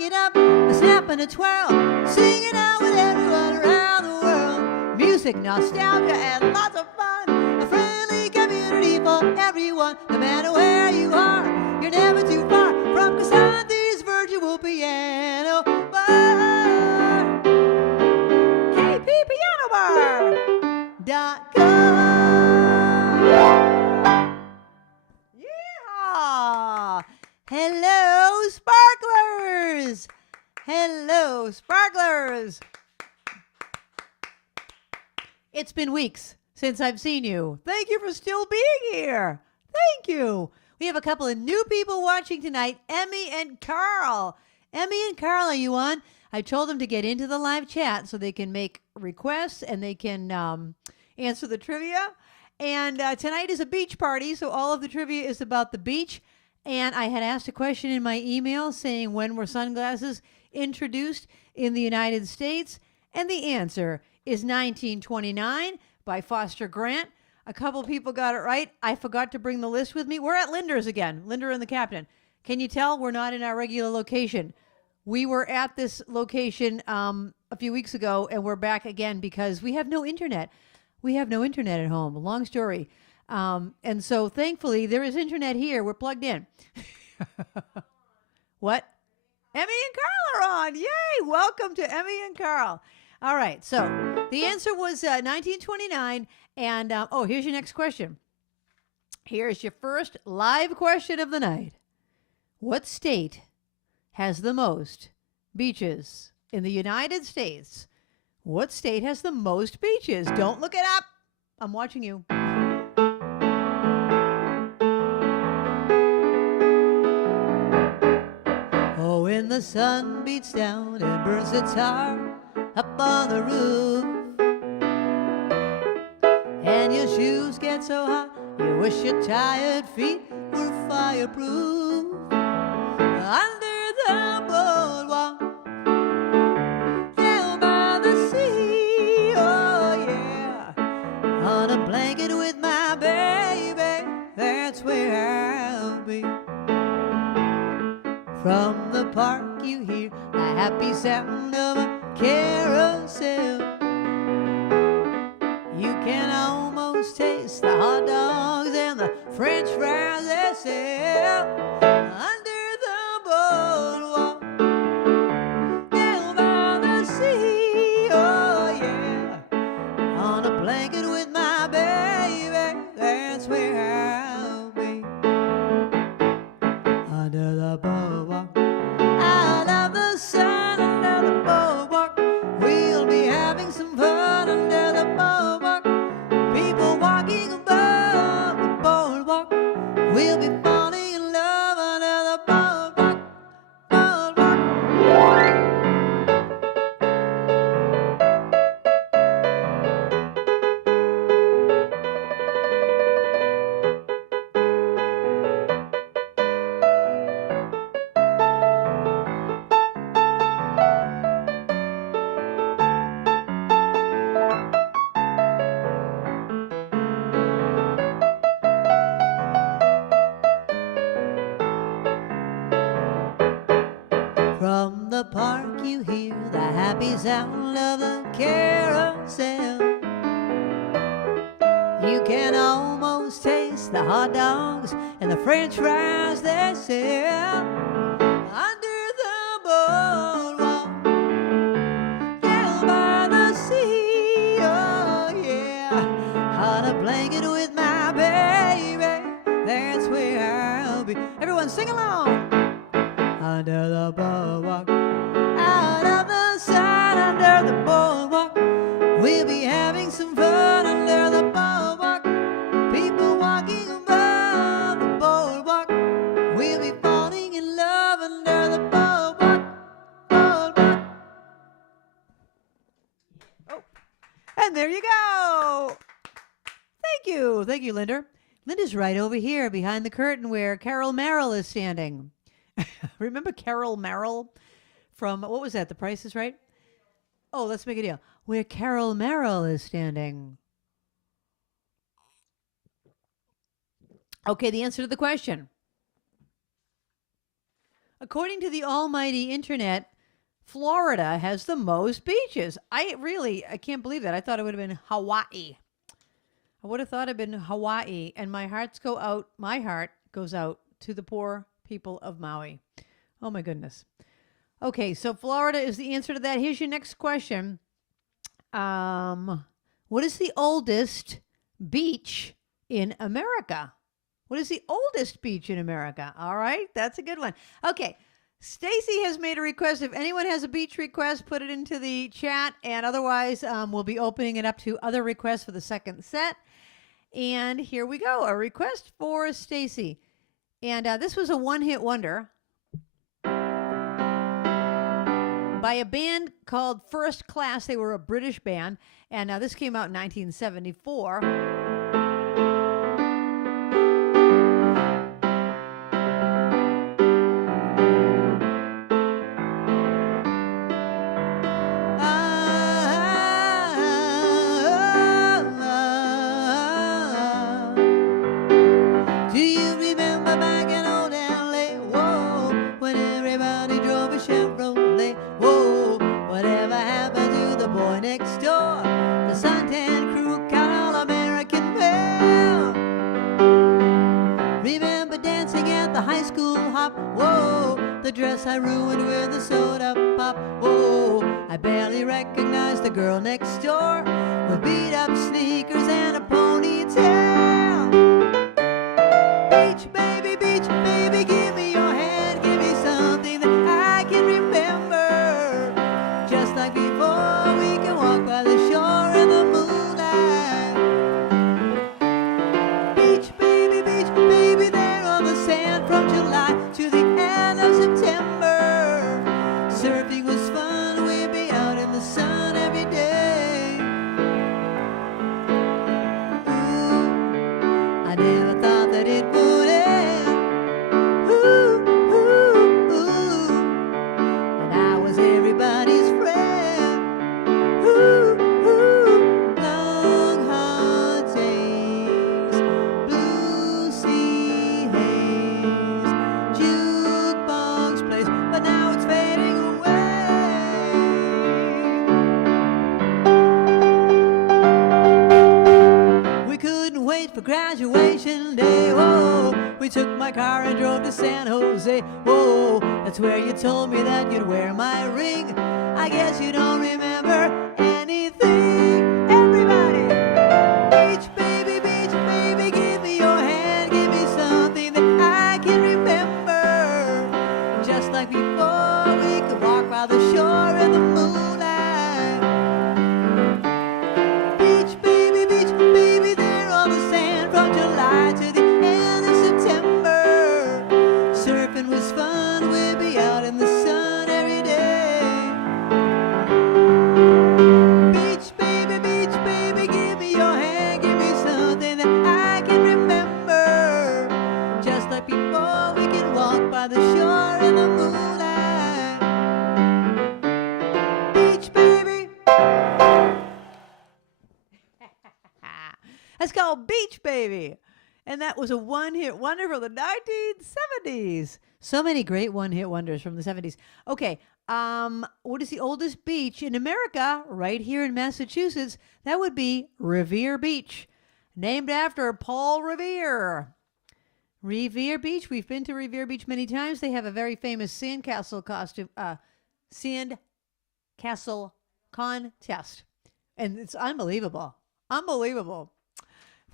it up, a snap and a twirl, sing it out with everyone around the world. Music, nostalgia, and lots of fun. A friendly community for everyone, no matter where you are. You're never too far from Krisanthi's virtual piano bar. KPPianobar.com. Yeah! Hello, sparklers! Hello, sparklers! It's been weeks since I've seen you. Thank you for still being here. Thank you. We have a couple of new people watching tonight, Emmy and Carl. Emmy and Carl, are you on? I told them to get into the live chat so they can make requests and they can answer the trivia. And tonight is a beach party, so all of the trivia is about the beach. And I had asked a question in my email saying, when were sunglasses introduced in the United States? And the answer is 1929 by Foster Grant. A couple people got it right. I forgot to bring the list with me. We're at Linder's again, Linder and the Captain. Can you tell we're not in our regular location? We were at this location a few weeks ago, and we're back again because we have no internet. We have no internet at home. Long story. And so thankfully there is internet here. We're plugged in. What? Emmy and Carl are on. Yay! Welcome to Emmy and Carl. All right. So the answer was 1929. And here's your next question. Here's your first live question of the night. What state has the most beaches in the United States? What state has the most beaches? Don't look it up. I'm watching you. Oh, when the sun beats down and burns its heart up on the roof, and your shoes get so hot, you wish your tired feet were fireproof. Under the boardwalk, down by the sea, oh yeah. On a blanket with my baby, that's where I'll be. From the park you hear the happy sound of a carousel. You can almost taste the hot dogs and the French fries they sell. Under the boardwalk, down by the sea, oh yeah. On a blanket with my baby, that's where I'll be. Under the boardwalk, out of the sun, under the boardwalk, we'll be having some fun under the boardwalk. People walking above the boardwalk, we'll be falling in love under the boardwalk, boardwalk. From the park you hear the happy sound of the carousel. You can almost taste the hot dogs and the French fries they sell. Under the boardwalk, down by the sea, oh yeah. On a blanket with my baby, that's where I'll be. Everyone sing along. Under the boardwalk, out of the sun, under the boardwalk, we'll be having some fun under the boardwalk. People walking above the boardwalk, we'll be falling in love under the boardwalk, boardwalk. Oh, and there you go. Thank you, Linda. Linda's right over here behind the curtain where Carole Merrill is standing. Remember Carole Merrill from, what was that, The Price is Right? Oh, let's make a deal. Where Carole Merrill is standing. Okay, the answer to the question. According to the almighty internet, Florida has the most beaches. I can't believe that. I thought it would have been Hawaii. I would have thought it'd been Hawaii, and my heart goes out to the poor people of Maui. Oh my goodness. Okay, so Florida is the answer to that. Here's your next question. What is the oldest beach in America? What is the oldest beach in America? All right, that's a good one. Okay, Stacy has made a request. If anyone has a beach request, put it into the chat, and otherwise we'll be opening it up to other requests for the second set. And here we go, a request for Stacy. And this was a one-hit wonder by a band called First Class. They were a British band, and this came out in 1974. The dress I ruined with a soda pop. Whoa, I barely recognized the girl next door with beat up sneakers and a ponytail. Beach baby, give me your hand, give me something that I can remember. Just like before, we can walk by the shore in the moonlight. Beach baby, there on the sand from July to the end of September. Surfing was fun, we'd be out in the sun every day. Ooh, I never thought that it would end. Ooh, ooh, ooh, and I was everybody's friend. Ooh, ooh, long hot days, blue sea haze, jukebox plays, but now it's fading away. We couldn't wait for graduation day. Whoa, we took my car and drove to San Jose. Whoa, that's where you told me that you'd wear my ring. I guess you don't remember anything. Everybody, beach baby, give me your hand, give me something that I can remember. Just like before, we could walk by the shore in the moonlight. Beach baby, there on the sand from July to the end of September. Surfing was fun, we'd be out in the sun every day. Beach baby, give me your hand, give me something that I can remember. Just like before, we can walk by the shore in the moonlight. Beach baby. That's called Beach Baby. And that was a one-hit wonder from the 1970s. So many great one-hit wonders from the 70s. Okay, what is the oldest beach in America? Right here in Massachusetts. That would be Revere Beach, named after Paul Revere. Revere Beach. We've been to Revere Beach many times. They have a very famous sandcastle contest. And it's unbelievable. Unbelievable.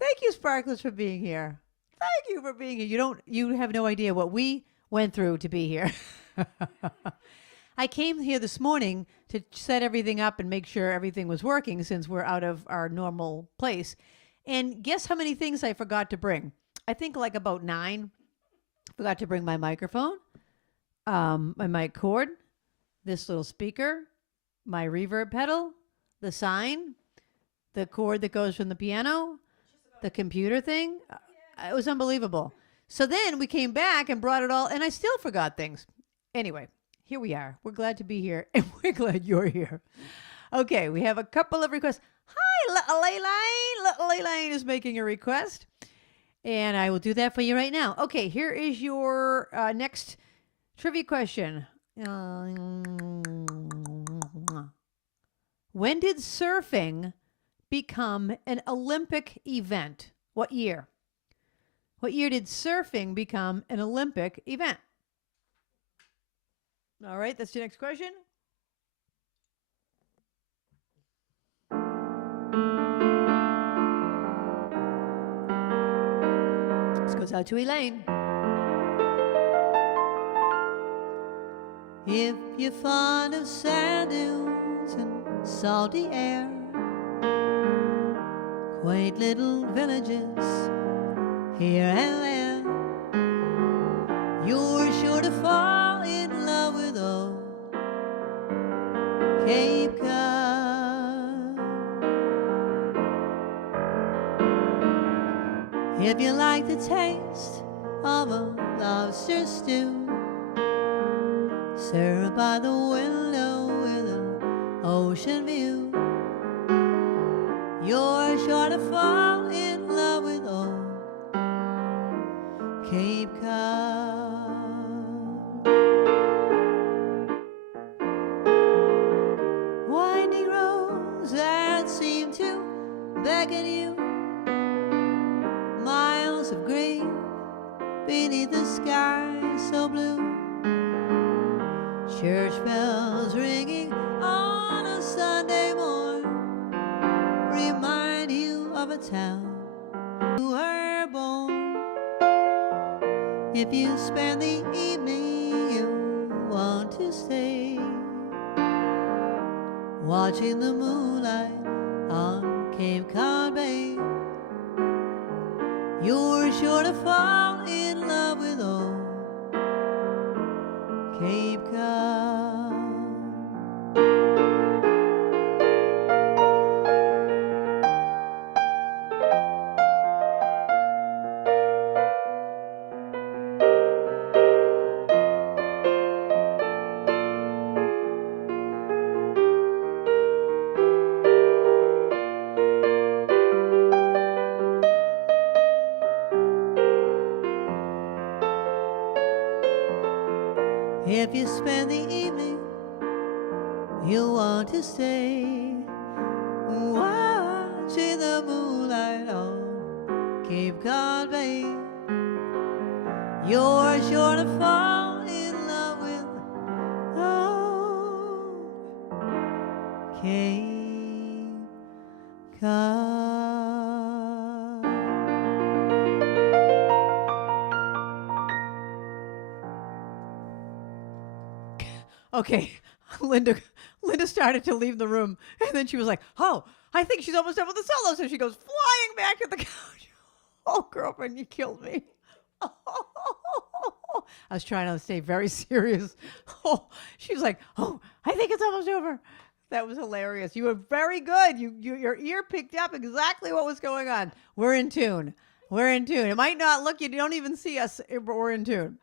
Thank you, Sparklers, for being here. Thank you for being here. You have no idea what we went through to be here. I came here this morning to set everything up and make sure everything was working since we're out of our normal place. And guess how many things I forgot to bring? I think like about 9. Forgot to bring my microphone, my mic cord, this little speaker, my reverb pedal, the sign, the cord that goes from the piano, the computer thing. It was unbelievable. So then we came back and brought it all, and I still forgot things. Anyway, here we are. We're glad to be here, and we're glad you're here. Okay, we have a couple of requests. Hi, Little Elaine. Little Elaine is making a request, and I will do that for you right now. Okay, here is your next Trivia question. When did surfing become an Olympic event? What year? What year did surfing become an Olympic event? All right, that's your next question. This goes out to Elaine. If you're fond of sand dunes and salty air, quaint little villages here and there, you're sure to fall in love with old Cape Cod. If you like the taste of a lobster stew served by the window with an ocean view, you're sure to fall in love with old Cape Cod. Winding roads that seem to beckon you, miles of green beneath the sky so blue, church bells ringing on a Sunday morn remind you of a town you were born. If you spend the evening you want to stay, watching the moonlight on Cape Cod Bay, you're sure to fall in love with old Cape Cod. If you spend the evening you want to stay, watching the moonlight on Cape Cod Bay, you're sure to fall in love with old Cape Cod. Okay, Linda started to leave the room, and then she was like, oh, I think she's almost done with the solo, so she goes flying back to the couch. Oh, girlfriend, you killed me. I was trying to stay very serious. Oh, she was like, oh, I think it's almost over. That was hilarious. You were very good. Your ear picked up exactly what was going on. We're in tune. We're in tune. It might not look, you don't even see us, but we're in tune.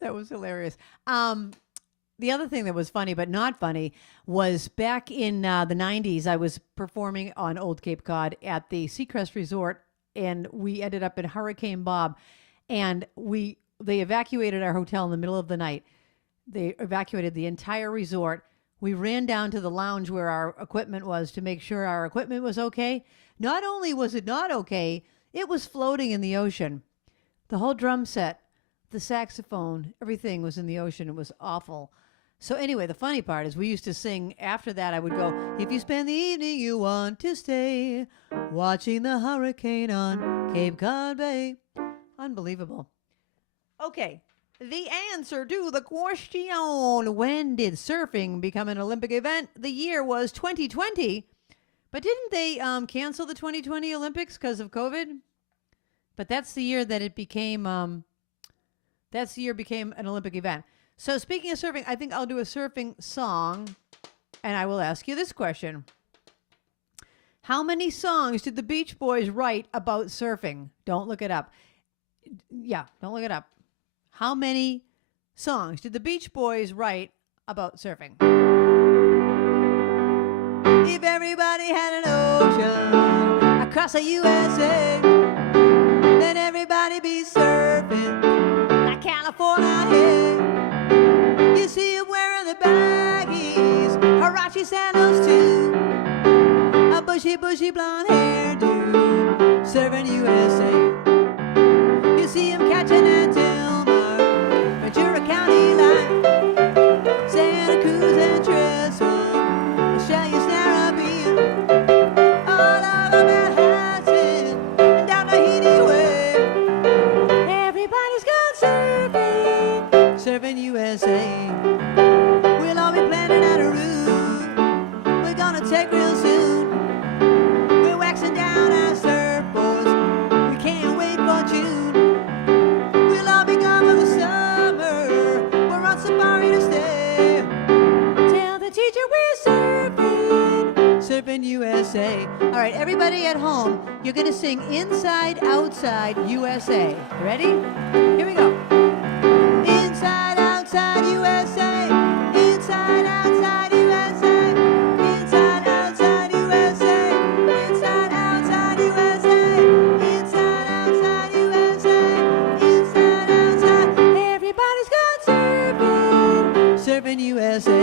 That was hilarious. The other thing that was funny, but not funny, was back in the 90s, I was performing on Old Cape Cod at the Seacrest Resort, and we ended up in Hurricane Bob, and they evacuated our hotel in the middle of the night. They evacuated the entire resort. We ran down to the lounge where our equipment was to make sure our equipment was okay. Not only was it not okay, it was floating in the ocean. The whole drum set, the saxophone, everything was in the ocean. It was awful. So anyway, the funny part is we used to sing, after that I would go, if you spend the evening you want to stay, watching the hurricane on Cape Cod Bay. Unbelievable. Okay, the answer to the question, when did surfing become an Olympic event? The year was 2020, but didn't they cancel the 2020 Olympics because of COVID? But that's the year that it became... That's the year it became an Olympic event. So speaking of surfing, I think I'll do a surfing song, and I will ask you this question. How many songs did the Beach Boys write about surfing? Don't look it up. Yeah, don't look it up. How many songs did the Beach Boys write about surfing? If everybody had an ocean across the USA, then everybody be surfing. khaki sandals too, a bushy, bushy blonde hairdo, serving USA. You see him catching at Dilmar, Ventura County line, Santa Cruz and Trestle, shall you snare a beat, all over Manhattan, and down Tahiti way. Everybody's gone surfing, surfing USA. We'll all be planning out a route we're gonna take real soon. We're waxing down our surfboards, we can't wait for June. We'll all be gone for the summer, we're on safari to stay. Tell the teacher we're surfing, surfing USA. All right, everybody at home, you're gonna sing Inside, Outside, USA. You ready? Here we go. Inside, outside, USA. Inside, outside, USA. Inside, outside, USA. Inside, outside, USA. Inside, outside, USA. Inside, outside. Everybody's gone surfing, surfing USA.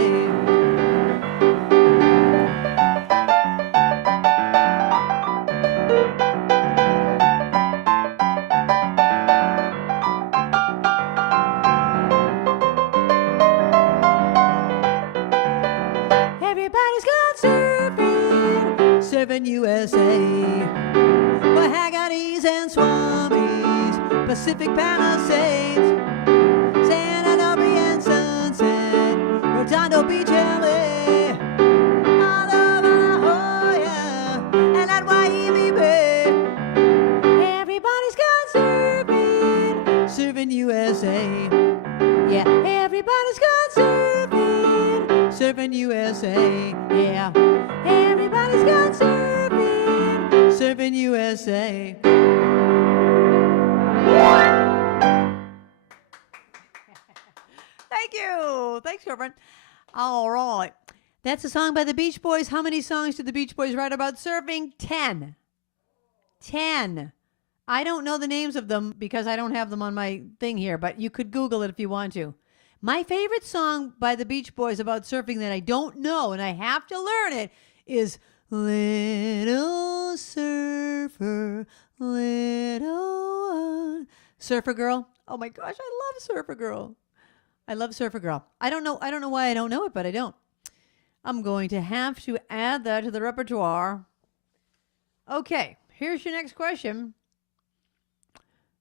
Everybody's gone surfing, surfing USA. Well, Haggerty's and Swamis, Pacific Palisades, San Onofre and Sunset, Redondo Beach, LA, all over La Jolla, and at Waiheke Bay. Everybody's gone surfing, surfing USA. Yeah, everybody's gone surfing, surfing USA. Yeah, everybody's gone surfing, surfing USA. Thank you. Thanks, girlfriend. All right. That's a song by the Beach Boys. How many songs did the Beach Boys write about surfing? 10. 10. I don't know the names of them because I don't have them on my thing here, but you could Google it if you want to. My favorite song by the Beach Boys about surfing that I don't know and I have to learn it is Little Surfer, Little One. Surfer Girl. Oh my gosh, I love Surfer Girl. I love Surfer Girl. I don't know why I don't know it, but I don't. I'm going to have to add that to the repertoire. Okay, here's your next question.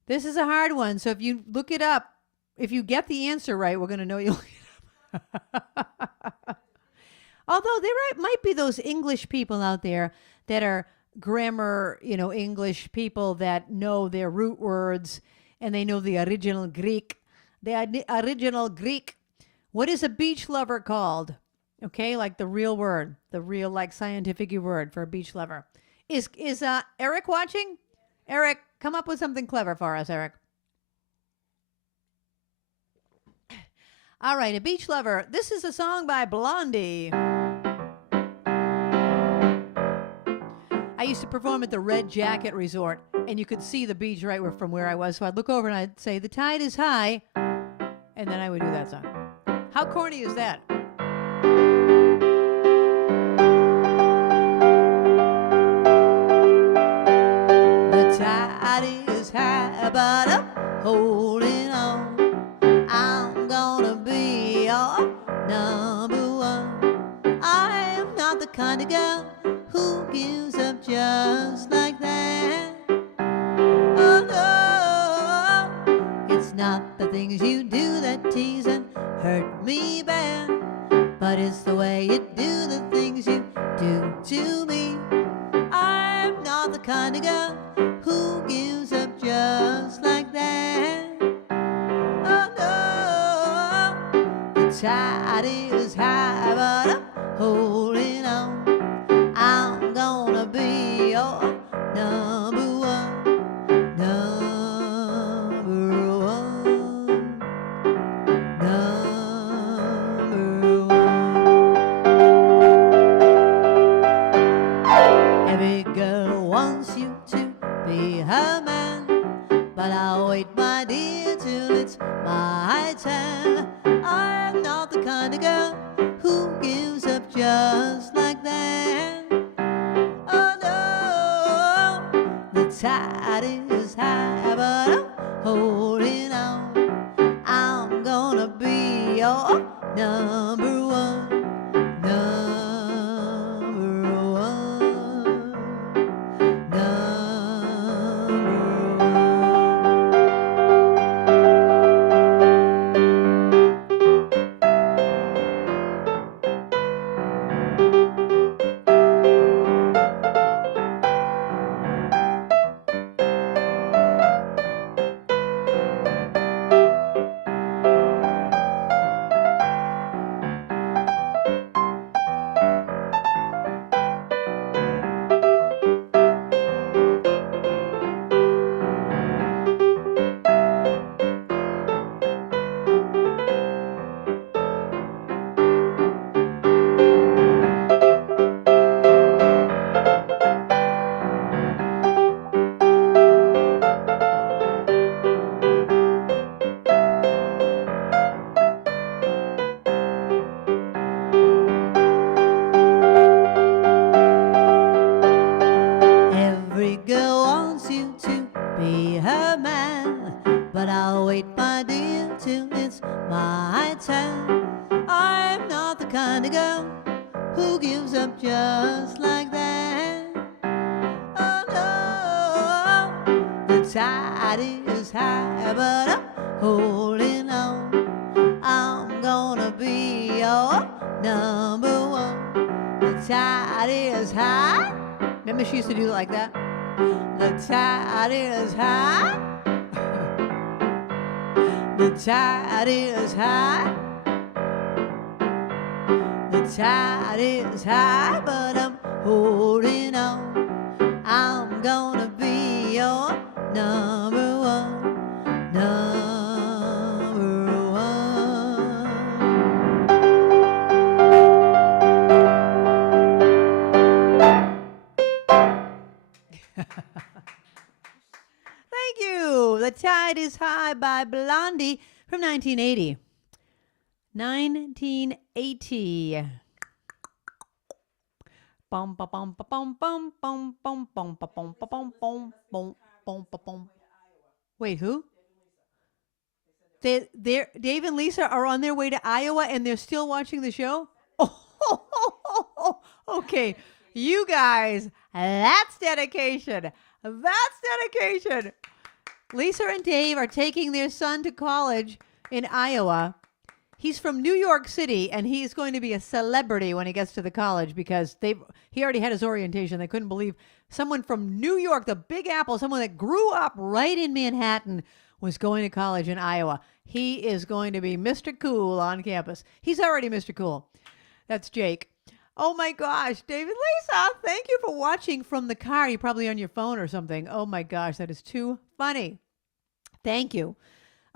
This is a hard one, so if you look it up, if you get the answer right, we're going to know you look it up. Although there might be those English people out there that are grammar, English people that know their root words and they know the original Greek. The original Greek. What is a beach lover called? Okay, like the real word, the real scientific word for a beach lover. Is Eric watching? Eric, come up with something clever for us, Eric. All right, a beach lover. This is a song by Blondie. I used to perform at the Red Jacket Resort, and you could see the beach right from where I was. So I'd look over and I'd say, "The tide is high," and then I would do that song. How corny is that? The tide is high, but I'm holding on. I'm gonna be your number one. I am not the kind of girl who gives up just like that. Oh no, it's not the things you do that tease and hurt me bad, but it's the way you do the things you do to me. I'm not the kind of girl who gives up just like that. Oh no, the tide is high, but I'm holding on. I'm gonna be your number one, number one, number one. Every girl wants you to be her man, but I'll wait, my dear, till it's my turn. I'm not the kind of girl who gives up just your number one. Remember she used to do it like that? The tide is high. The tide is high. The tide is high, but I'm holding on. I'm gonna be your number one. Number one. Thank you. The Tide is High by Blondie from 1980. 1980. Bum ba bum ba bum bum bum bum bum ba bum ba bum bum bum bum ba bum. Wait, who? Dave and Lisa are on their way to Iowa and they're still watching the show? Oh, okay. You guys, that's dedication. That's dedication. Lisa and Dave are taking their son to college in Iowa. He's from New York City, and he's going to be a celebrity when he gets to the college because he already had his orientation. They couldn't believe someone from New York, the Big Apple, someone that grew up right in Manhattan, was going to college in Iowa. He is going to be Mr. Cool on campus. He's already Mr. Cool. That's Jake. Oh my gosh, David, Lisa, thank you for watching from the car. You're probably on your phone or something. Oh my gosh, that is too funny. Thank you.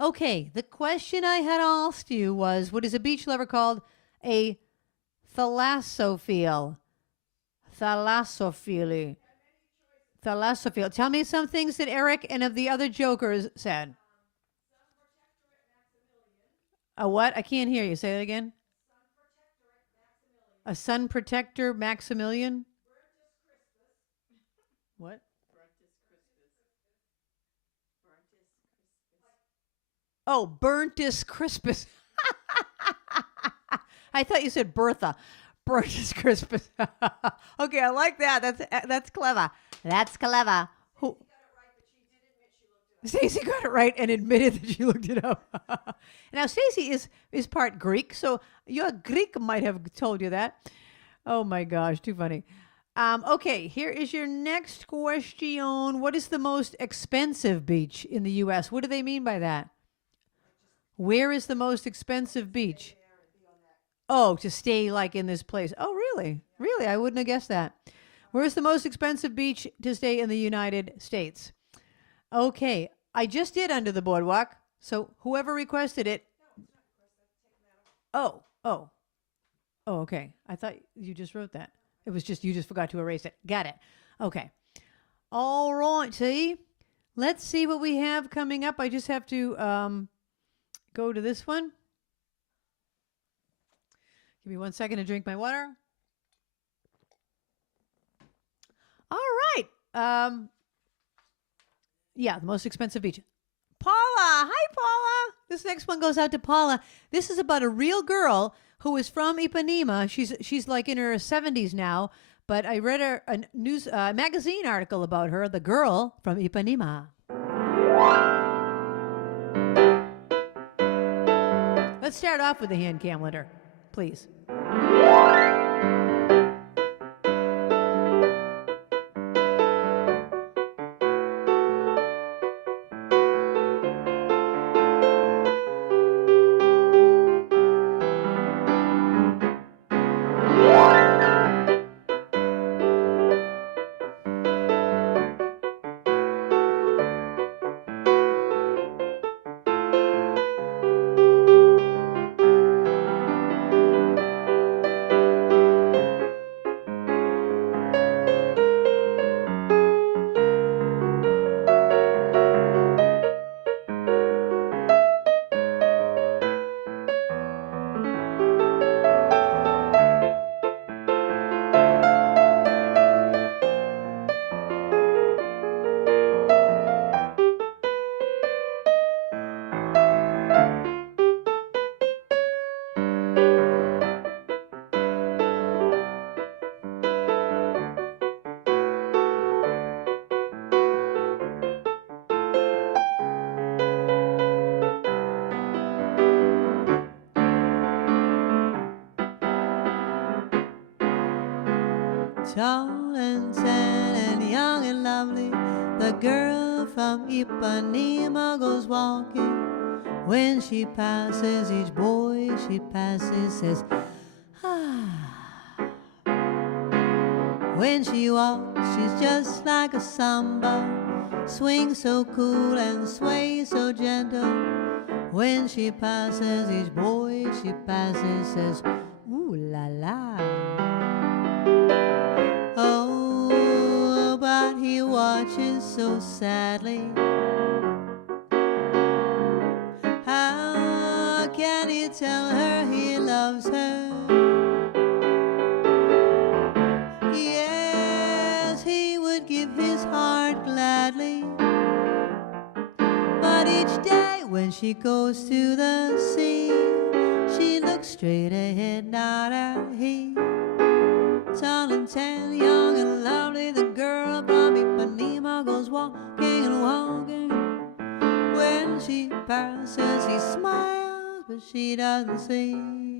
Okay, the question I had asked you was, what is a beach lover called? A thalassophile. Thalassophile. Thalassophile. Tell me some things that Eric and of the other jokers said. A what? I can't hear you. Say that again. A sun protector Maximilian? What? Oh, Burntus Crispus. I thought you said Bertha. Burntus Crispus. Okay, I like that. That's clever. That's clever. Who? Stacey got it right and admitted that she looked it up. Now, Stacey is part Greek, so your Greek might have told you that. Oh my gosh, too funny. Okay, here is your next question. What is the most expensive beach in the U.S.? What do they mean by that? Where is the most expensive beach? Oh, to stay like in this place. Oh, really? Really? I wouldn't have guessed that. Where is the most expensive beach to stay in the United States? Okay, I just did Under the Boardwalk, so whoever requested it. Oh, okay. I thought you just wrote that. It was just, you just forgot to erase it. Got it. Okay. All right, see? Let's see what we have coming up. I just have to go to this one. Give me 1 second to drink my water. All right. Yeah, the most expensive beach. Paula. Hi, Paula. This next one goes out to Paula. This is about a real girl who is from Ipanema. She's like in her 70s now, but I read a news magazine article about her, the girl from Ipanema. Let's start off with the hand cam letter, please. Tall and tan and young and lovely, the girl from Ipanema goes walking. When she passes, each boy she passes says, ah. When she walks, she's just like a samba, swings so cool and sways so gentle. When she passes, each boy she passes says, ooh la la. Oh, but he watches so sadly. How can he tell her he loves her? Yes, he would give his heart gladly. But each day when she goes to the sea, she looks straight ahead, not at he. Tall and tan, young and lovely, the girl from Ipanema goes walking and walking. When she passes, he smiles, but she doesn't see.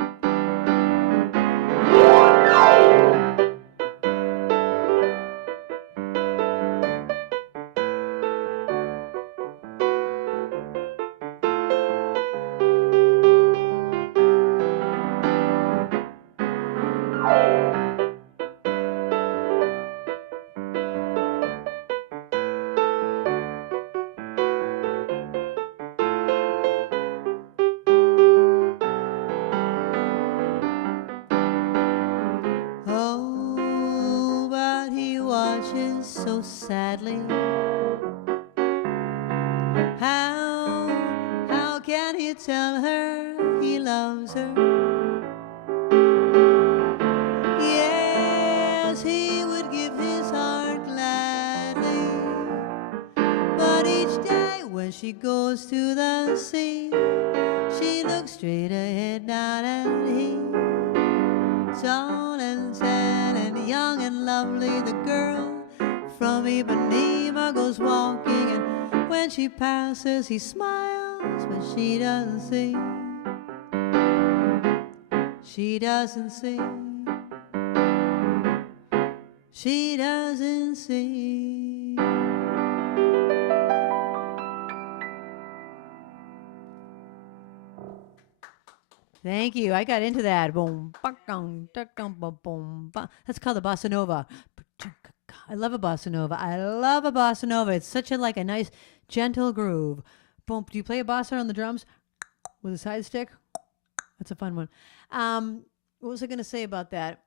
So sadly, how can he tell her he loves her? Yes, he would give his heart gladly, but each day when she goes to the sea, she looks straight ahead, not at him. Tall and tan and young and lovely, the girl from Ipanema goes walking, and when she passes, he smiles, but she doesn't see. She doesn't see. She doesn't see. Thank you. I got into that. Boom, boom, boom. That's called the bossa nova. I love a bossa nova. I love a bossa nova. It's such a a nice, gentle groove. Boom. Do you play a bossa on the drums with a side stick? That's a fun one. What was I going to say about that?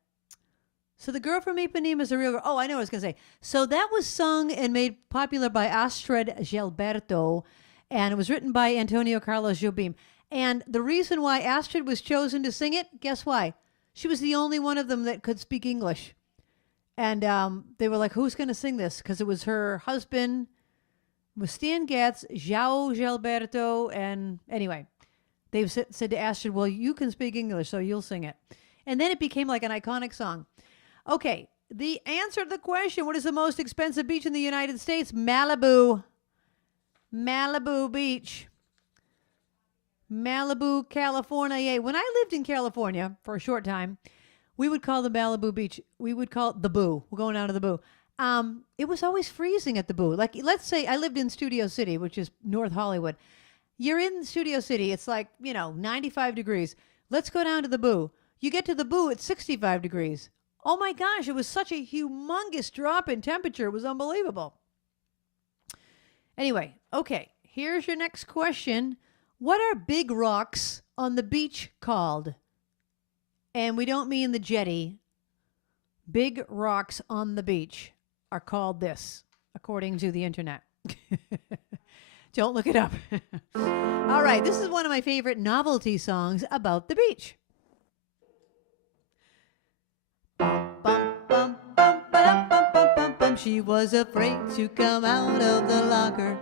So the girl from Ipanema is a real girl. Oh, I know what I was going to say. So that was sung and made popular by Astrid Gilberto, and it was written by Antonio Carlos Jobim. And the reason why Astrid was chosen to sing it, guess why? She was the only one of them that could speak English. And they were like, who's going to sing this? Because it was her husband, was Stan Getz, João Gilberto, and anyway. they've said to Astrid, well, you can speak English, so you'll sing it. And then it became like an iconic song. Okay, the answer to the question, what is the most expensive beach in the United States? Malibu. Malibu Beach. Malibu, California. When I lived in California for a short time, we would call the Malibu Beach, we would call it the Boo. We're going down to the Boo. It was always freezing at the Boo. Like, let's say I lived in Studio City, which is North Hollywood. You're in Studio City. It's like, 95 degrees. Let's go down to the Boo. You get to the Boo, it's 65 degrees. Oh my gosh, it was such a humongous drop in temperature. It was unbelievable. Anyway, okay, here's your next question. What are big rocks on the beach called? And we don't mean the jetty. Big rocks on the beach are called this, according to the internet. Don't look it up. All right, this is one of my favorite novelty songs about the beach. She was afraid to come out of the locker.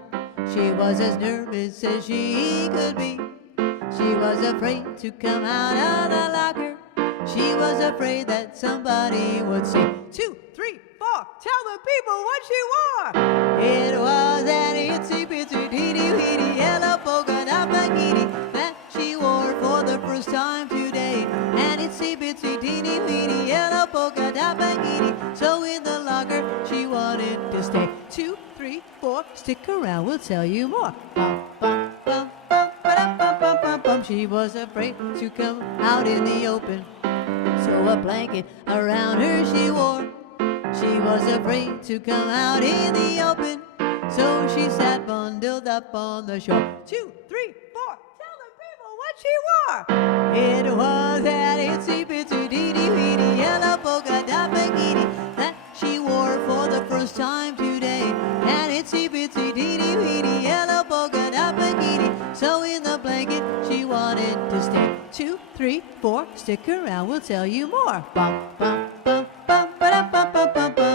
She was as nervous as she could be. She was afraid to come out of the locker. She was afraid that somebody would say, 2, 3, 4, tell the people what she wore. It was an itsy bitsy teeny weeny yellow polka dot bikini that she wore for the first time today. An itsy bitsy teeny weeny yellow polka dot bikini. So in the locker she wanted to stay. 2, 3, 4, stick around, we'll tell you more. Bum, bum, bum, bum, ba-dum, bum, bum, bum, bum. She was afraid to come out in the open, so a blanket around her she wore. She was afraid to come out in the open, so she sat bundled up on the shore. 2, 3, 4, tell the people what she wore. It was that itsy bitsy teeny weeny yellow polka dot bikini that she wore for the first time today. An itsy bitsy teeny weeny yellow polka dot bikini. So in the blanket she wanted to stay. 2, 3, 4, stick around, we'll tell you more. Bum, bum, bum, bum, ba-dum, bum, bum, bum, bum.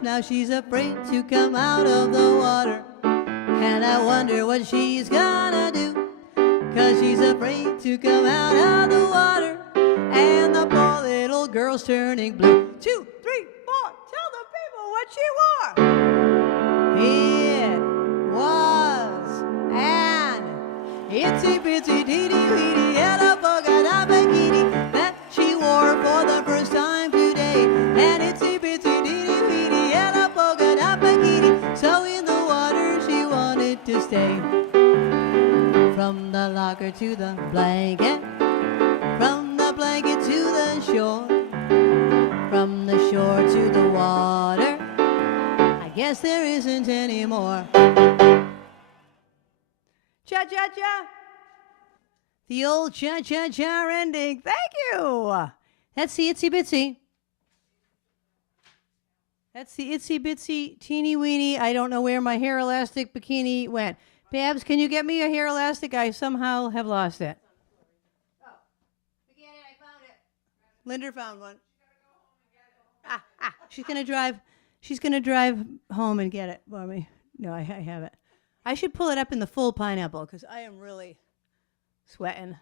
Now she's afraid to come out of the water, and I wonder what she's gonna do, 'cause she's afraid to come out of the water, and the poor little girl's turning blue. 2, 3, 4, tell the people what she wore. It was an itsy bitsy teeny weeny yellow polka dot bikini that she wore for the first time today. An itsy bitsy teeny weeny yellow polka dot bikini. So in the water she wanted to stay. From the locker to the blanket, from the blanket to the shore, from the shore to the water, I guess there isn't any more. Cha-cha-cha. The old cha-cha-cha ending. Thank you. That's the itsy bitsy. That's the itsy bitsy teeny weeny. I don't know where my hair elastic bikini went. Babs, can you get me a hair elastic? I somehow have lost it. Oh, forget it. I found it. Linda found one. She's gonna drive home and get it for me. No, I have it. I should pull it up in the full pineapple because I am really sweating.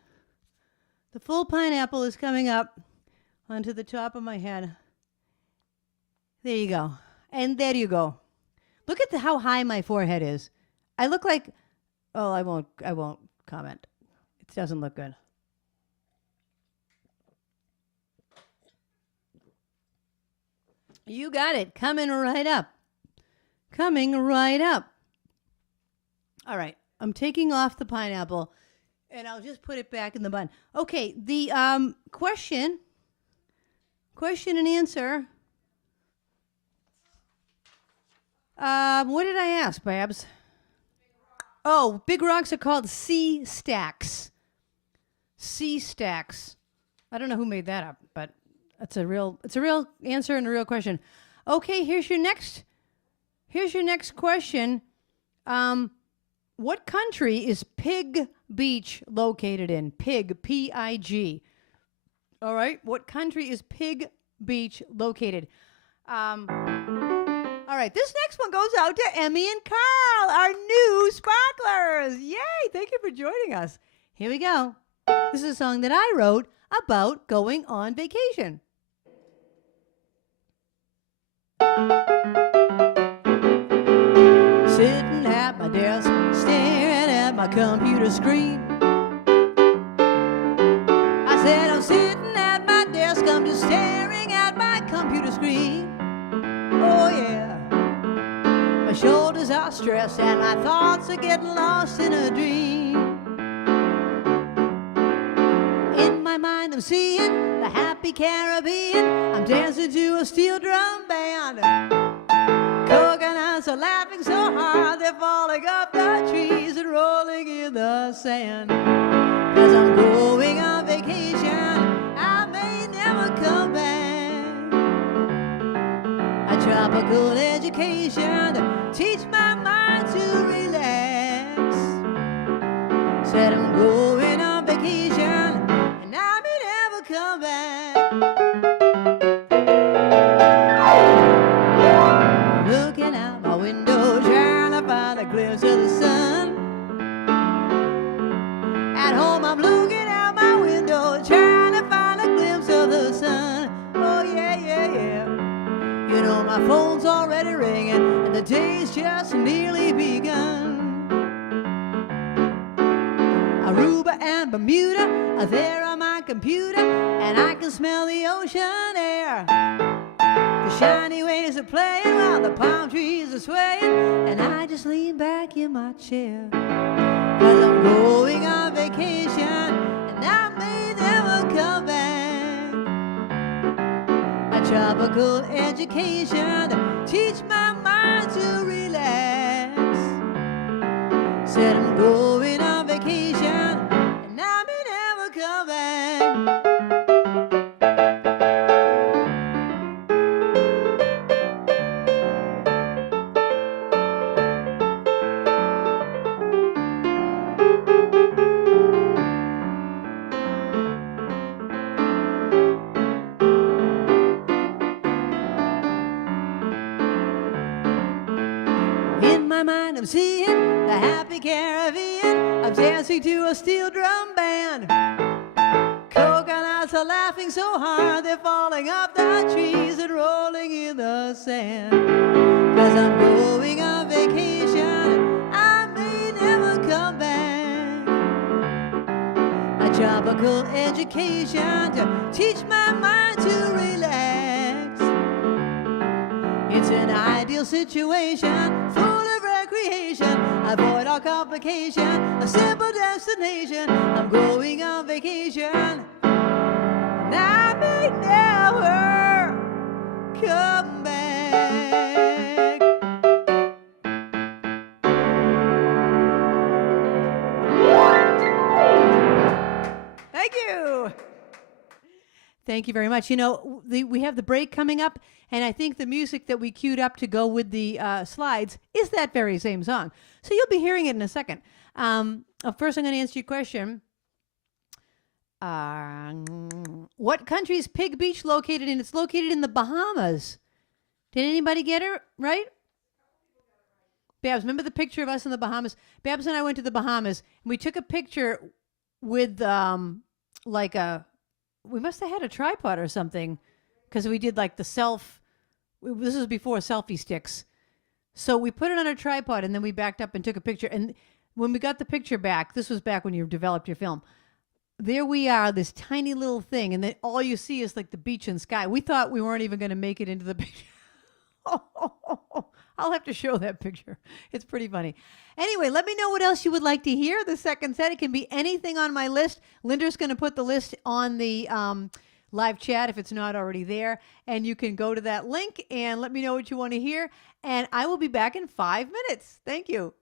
The full pineapple is coming up onto the top of my head. There you go. And there you go. Look at how high my forehead is. I look like, oh, I won't comment. It doesn't look good. You got it. Coming right up. Coming right up. All right. I'm taking off the pineapple And I'll just put it back in the bun. Okay, the question and answer. What did I ask, Babs? Oh, big rocks are called sea stacks. Sea stacks. I don't know who made that up, but it's a real answer and a real question. Okay, here's your next question. What country is Pig Beach located in? Pig, P-I-G. All right, what country is Pig Beach located? All right, this next one goes out to Emmy and Carl, our new sparklers. Yay, thank you for joining us. Here we go. This is a song that I wrote about going on vacation. Sitting at my desk, staring at my computer screen. I said, I'm sitting at my desk, I'm just staring at my computer screen. Oh yeah. My shoulders are stressed and my thoughts are getting lost in a dream. In my mind I'm seeing the happy Caribbean. I'm dancing to a steel drum band. Coconuts are laughing so hard they're falling off the trees and rolling in the sand. 'Cause I'm going on vacation, I may never come back. A tropical education to teach my mind to relax. Said I'm going on vacation and I may never come back. Looking out my window, trying to find a glimpse of the sun. At home I'm looking out my window, trying to find a glimpse of the sun. Oh yeah, yeah, yeah. You know my phone's already ringing and the day's just nearly begun. Aruba and Bermuda are there on my computer, and I can smell the ocean air. The shiny waves are playing while the palm trees are swaying, and I just lean back in my chair. 'Cause I'm going on vacation and I may never come back. A tropical education to teach my mind to relax. Said I'm going on vacation and I may never come back. I'm seeing the happy Caribbean. I'm dancing to a steel drum band. Coconuts are laughing so hard they're falling off the trees and rolling in the sand. 'Cause I'm going on vacation, I may never come back. A tropical education to teach my mind to relax. It's an ideal situation full of recreation. Avoid all complication, a simple destination. I'm going on vacation, and I may never come back. Thank you. Thank you very much. You know, we have the break coming up, and I think the music that we queued up to go with the slides is that very same song. So you'll be hearing it in a second. First, I'm going to answer your question. What country is Pig Beach located in? It's located in the Bahamas. Did anybody get it right? Babs, remember the picture of us in the Bahamas? Babs and I went to the Bahamas, and we took a picture with we must have had a tripod or something, because we did like the this was before selfie sticks. So we put it on a tripod and then we backed up and took a picture. And when we got the picture back, this was back when you developed your film, there we are, this tiny little thing. And then all you see is like the beach and sky. We thought we weren't even going to make it into the picture. I'll have to show that picture. It's pretty funny. Anyway, let me know what else you would like to hear. The second set, it can be anything on my list. Linda's going to put the list on the live chat if it's not already there. And you can go to that link and let me know what you want to hear. And I will be back in 5 minutes. Thank you.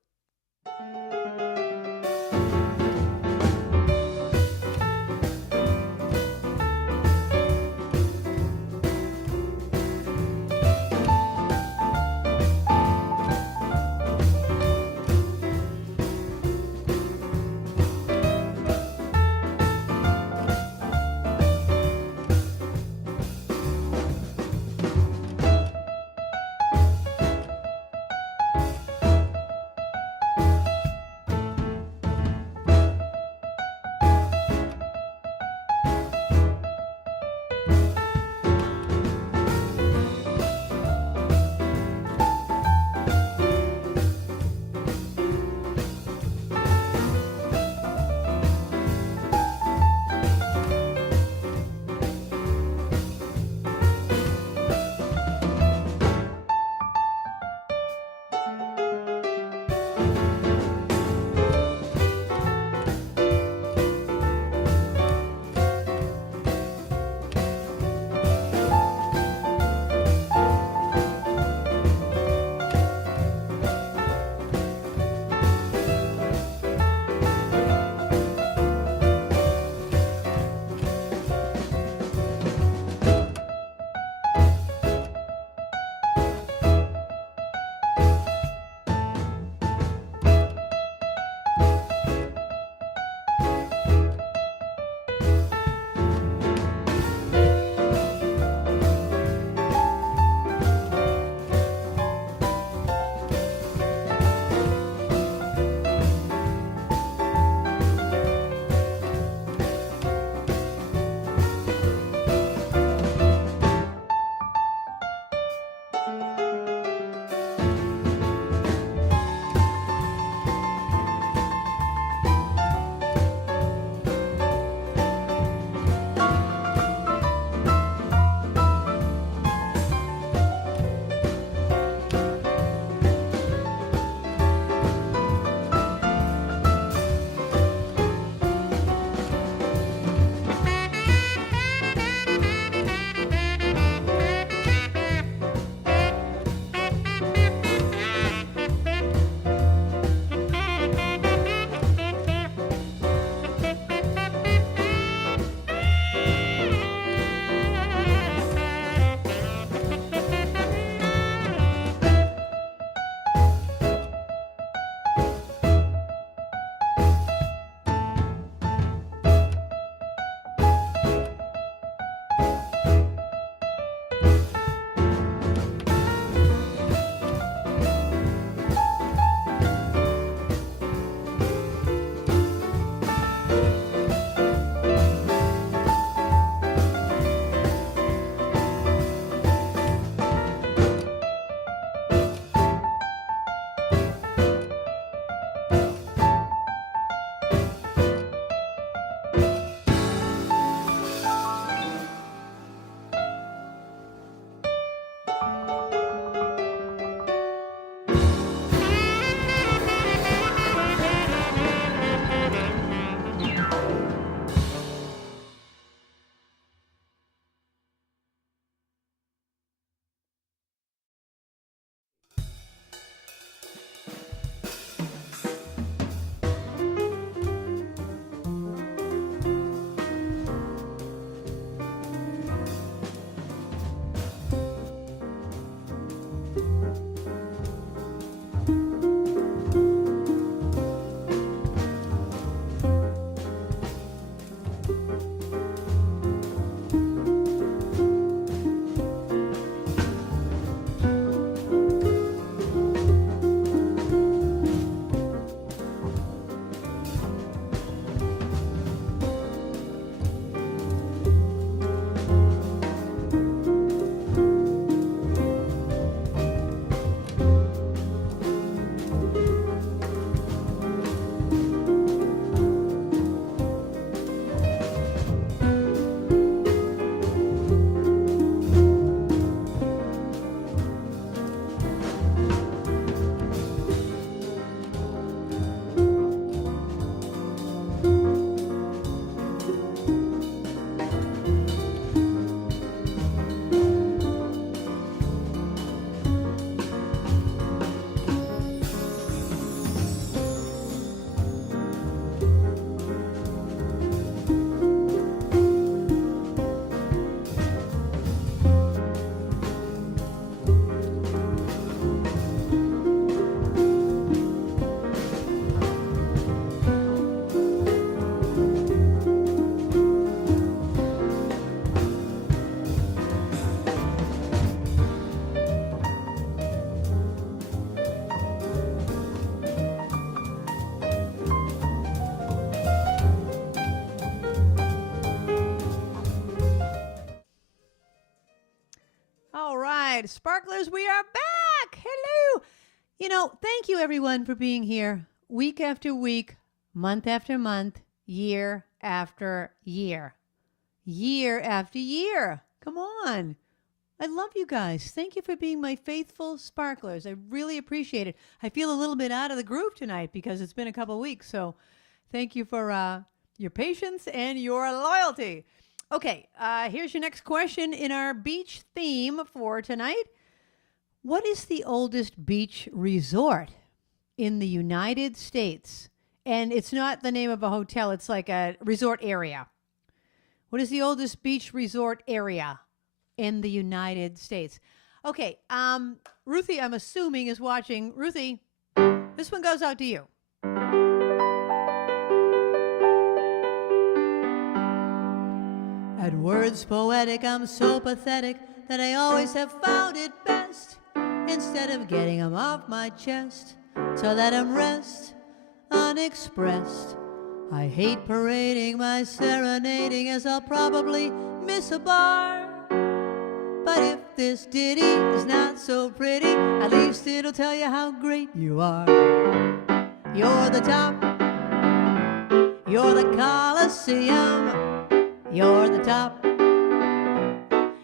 right, Sparklers, we are back. Hello. You know, thank you, everyone, for being here week after week, month after month, year after year. Year after year. Come on. I love you guys. Thank you for being my faithful sparklers. I really appreciate it. I feel a little bit out of the groove tonight because it's been a couple of weeks. So thank you for your patience and your loyalty. Okay, here's your next question in our beach theme for tonight. What is the oldest beach resort in the United States? And it's not the name of a hotel. It's like a resort area. What is the oldest beach resort area in the United States? Okay, Ruthie, I'm assuming, is watching. Ruthie, this one goes out to you. At words poetic, I'm so pathetic that I always have found it best, instead of getting them off my chest, to let them rest unexpressed. I hate parading my serenading, as I'll probably miss a bar. But if this ditty is not so pretty, at least it'll tell you how great you are. You're the top, you're the Coliseum, you're the top,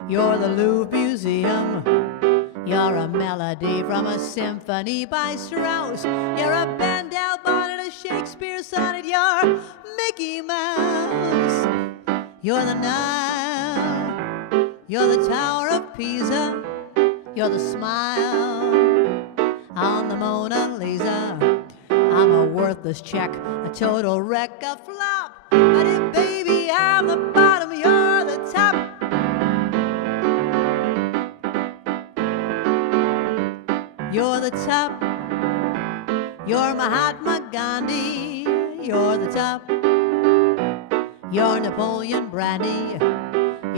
you're the Louvre Museum, you're a melody from a symphony by Strauss, you're a Bandel bonnet, a Shakespeare sonnet, you're Mickey Mouse, you're the Nile, you're the Tower of Pisa, you're the smile on the Mona Lisa. I'm a worthless check, a total wreck, a flop, but if baby I'm the bottom, you're the top. You're the top, you're Mahatma Gandhi, you're the top, you're Napoleon Brandy,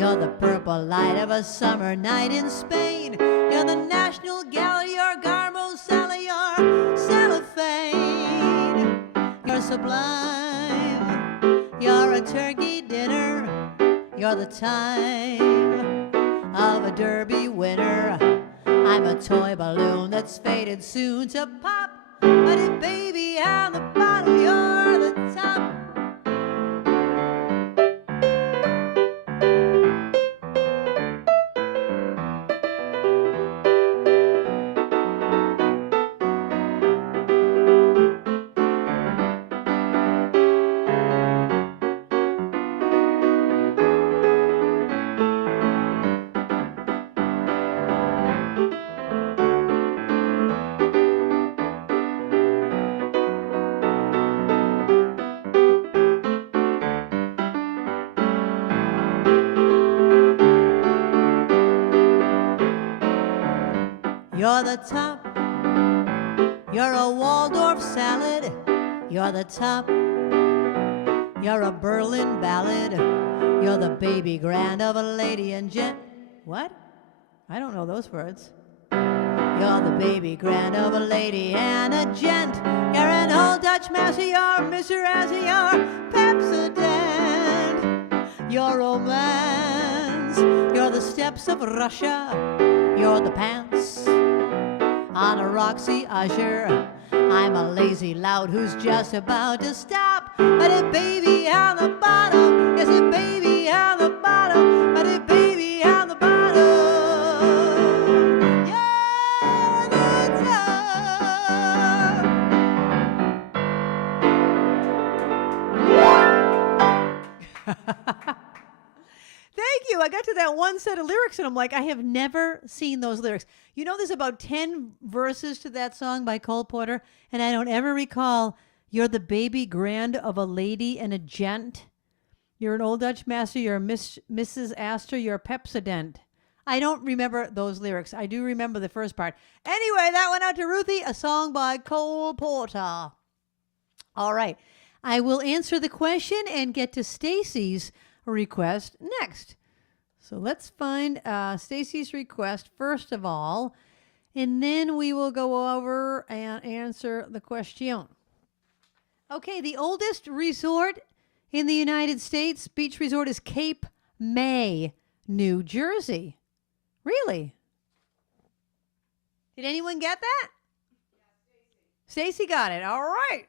you're the purple light of a summer night in Spain, you're the National Gallery, you're Garmo Sala, you're cellophane, you're sublime, you're a turkey dinner, you're the time of a derby winner. I'm a toy balloon that's faded soon to pop, but if baby I'm the bottom, you're the top. You're the top, you're a Waldorf salad, you're the top, you're a Berlin ballad, you're the baby grand of a lady and gent. What? I don't know those words. You're the baby grand of a lady and a gent. You're an old Dutch master, you're Mr. Azzy, you're Pepsodent. You're romance, you're the steps of Russia, you're the pants on a Roxy Usher. I'm a lazy lout who's just about to stop, but if baby I'm the bottom, yes, if baby I'm the bottom, but if baby I'm the bottom, you're the top. Thank you. I got to that one set of lyrics and I'm like, I have never seen those lyrics. You know, there's about 10 verses to that song by Cole Porter, and I don't ever recall, you're the baby grand of a lady and a gent. You're an old Dutch master. You're a Mrs. Astor. You're a Pepsodent. I don't remember those lyrics. I do remember the first part. Anyway, that went out to Ruthie, a song by Cole Porter. All right. I will answer the question and get to Stacy's request next. So let's find Stacy's request first of all, and then we will go over and answer the question. Okay, the oldest resort in the United States, beach resort, is Cape May, New Jersey. Really? Did anyone get that? Stacy got it. All right.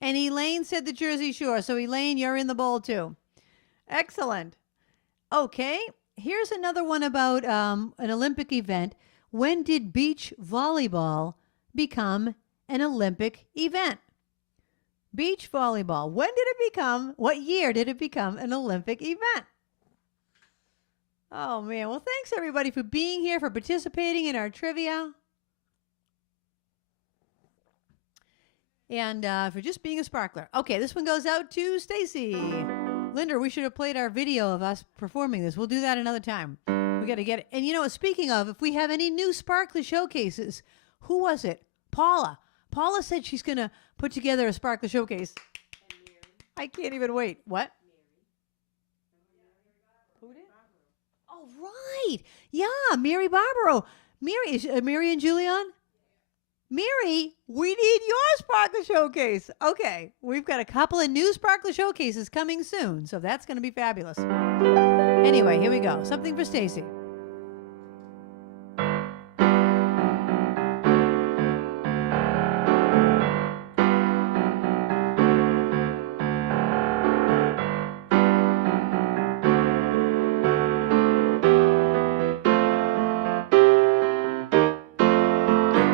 And Elaine said the Jersey Shore. So, Elaine, you're in the bowl, too. Excellent. Okay. Here's another one about an Olympic event. When did beach volleyball become an Olympic event? Beach volleyball. When did it become, what year did it become an Olympic event? Oh, man. Well, thanks, everybody, for being here, for participating in our trivia. And for just being a sparkler. Okay, this one goes out to Stacy. Linda, we should have played our video of us performing this. We'll do that another time. We got to get it. And you know, speaking of, if we have any new sparkler showcases, who was it? Paula. Paula said she's going to put together a sparkler showcase. I can't even wait. What? Who did? Oh, right. Yeah, Mary Barbaro. Mary, is Mary and Julian? Mary, we need your sparkler showcase. Okay, we've got a couple of new sparkler showcases coming soon, so that's going to be fabulous. Anyway, here we go. Something for Stacy.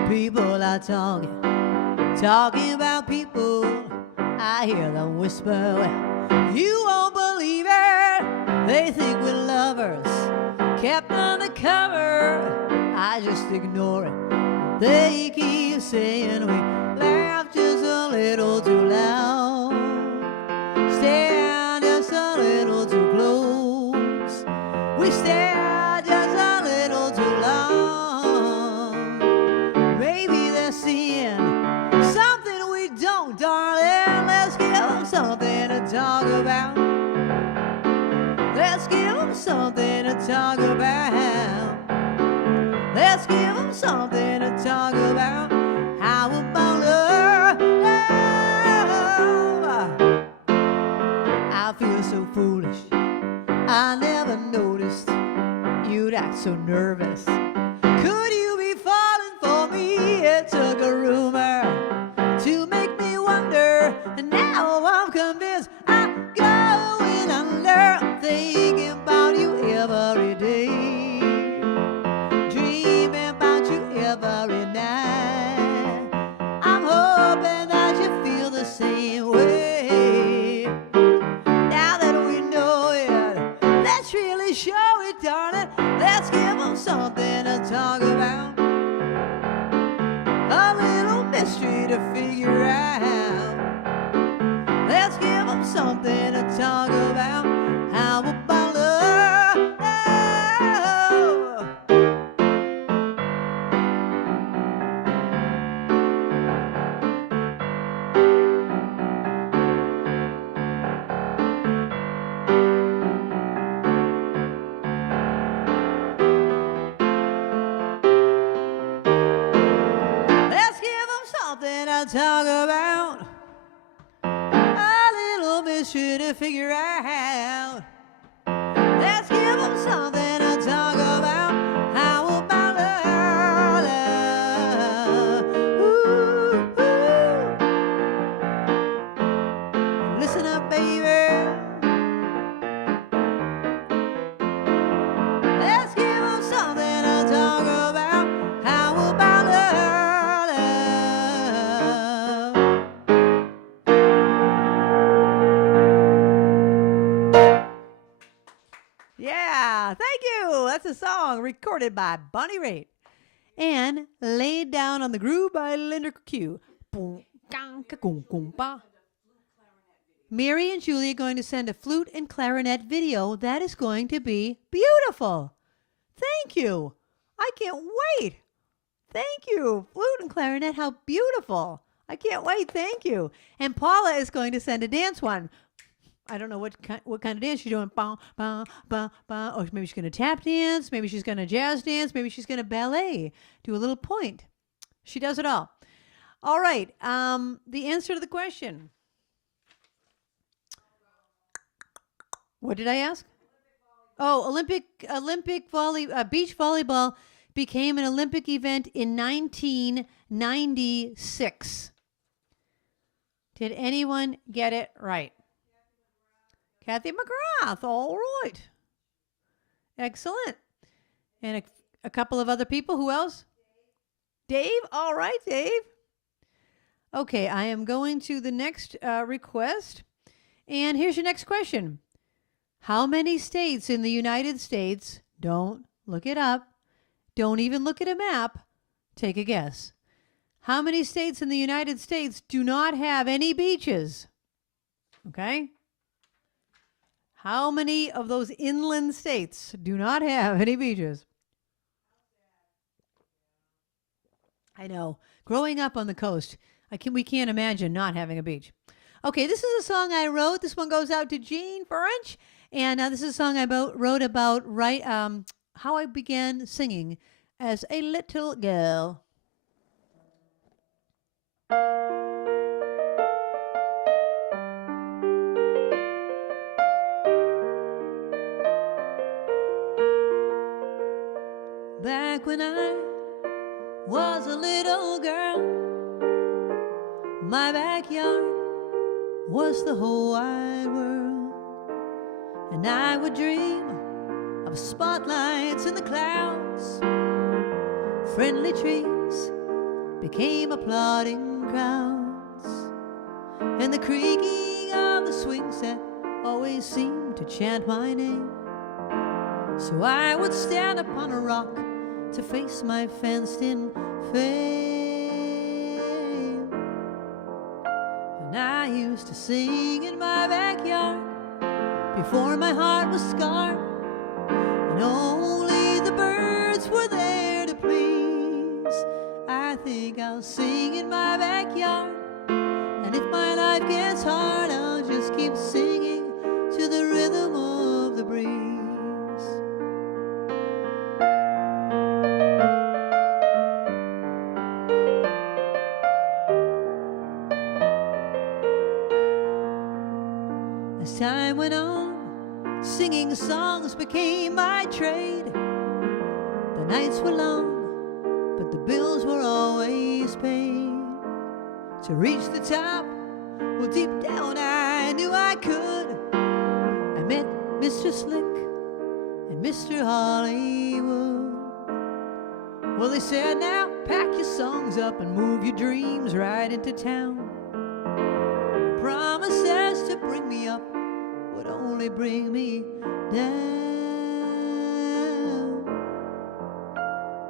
People are talking about people. I hear them whisper, you won't believe it. They think we're lovers, kept undercover. I just ignore it. They keep saying we laugh just a little too loud, stare just a little too close. We stare just a little too long. Maybe they're seeing something we don't, darling. Let's give them something to talk about. Let's give them something to talk about. Let's give them something to talk about. How about love? I feel so foolish. I never noticed you'd act so nervous. Could you be falling for me? It took a rumor to make me wonder, and now I'm convinced I'm going under, thinking about you every day, dreaming about you every night. I'm hoping that you feel the same way. Now that we know it, let's really show it, darling. Let's give them something to talk about, a little mystery to figure out. Let's give them something to talk about. How about love? Let's give them something to talk about, a little mystery to figure out. Let's give them something to talk about. How about love? Ooh, ooh. Listen up, baby. Let's give them something to talk about. How about love? Yeah, thank you. That's a song recorded by Bonnie Raitt and laid down on the groove by Linda Q. Mary and Julie are going to send a flute and clarinet video that is going to be beautiful. Thank you. I can't wait. Thank you. Flute and clarinet, how beautiful. I can't wait. Thank you. And Paula is going to send a dance one. I don't know what kind of dance she's doing. Ba, ba, ba, ba. Or maybe she's going to tap dance. Maybe she's going to jazz dance. Maybe she's going to ballet. Do a little point. She does it all. All right. The answer to the question. What did I ask? Beach volleyball became an Olympic event in 1996. Did anyone get it right? Kathy McGrath. All right. Excellent. And a couple of other people. Who else? Dave. All right, Dave. Okay, I am going to the next request. And here's your next question. How many states in the United States, don't look it up, don't even look at a map, take a guess. How many states in the United States do not have any beaches? Okay? How many of those inland states do not have any beaches? I know. Growing up on the coast, we can't imagine not having a beach. Okay, this is a song I wrote. This one goes out to Jean French. And this is a song I wrote about how I began singing as a little girl. Back when I was a little girl, my backyard was the whole wide world. And I would dream of spotlights in the clouds. Friendly trees became applauding crowds. And the creaking of the swing set always seemed to chant my name. So I would stand upon a rock to face my fenced-in fame. And I used to sing in my backyard before my heart was scarred, and only the birds were there to please. I think I'll sing in my backyard, and if my life gets hard, I'll just keep singing to the rhythm of the breeze. As time went on, singing songs became my trade. The nights were long, but the bills were always paid. To reach the top, well, deep down I knew I could. I met Mr. Slick and Mr. Hollywood. Well, they said, now pack your songs up and move your dreams right into town. Promises to bring me up would only bring me down.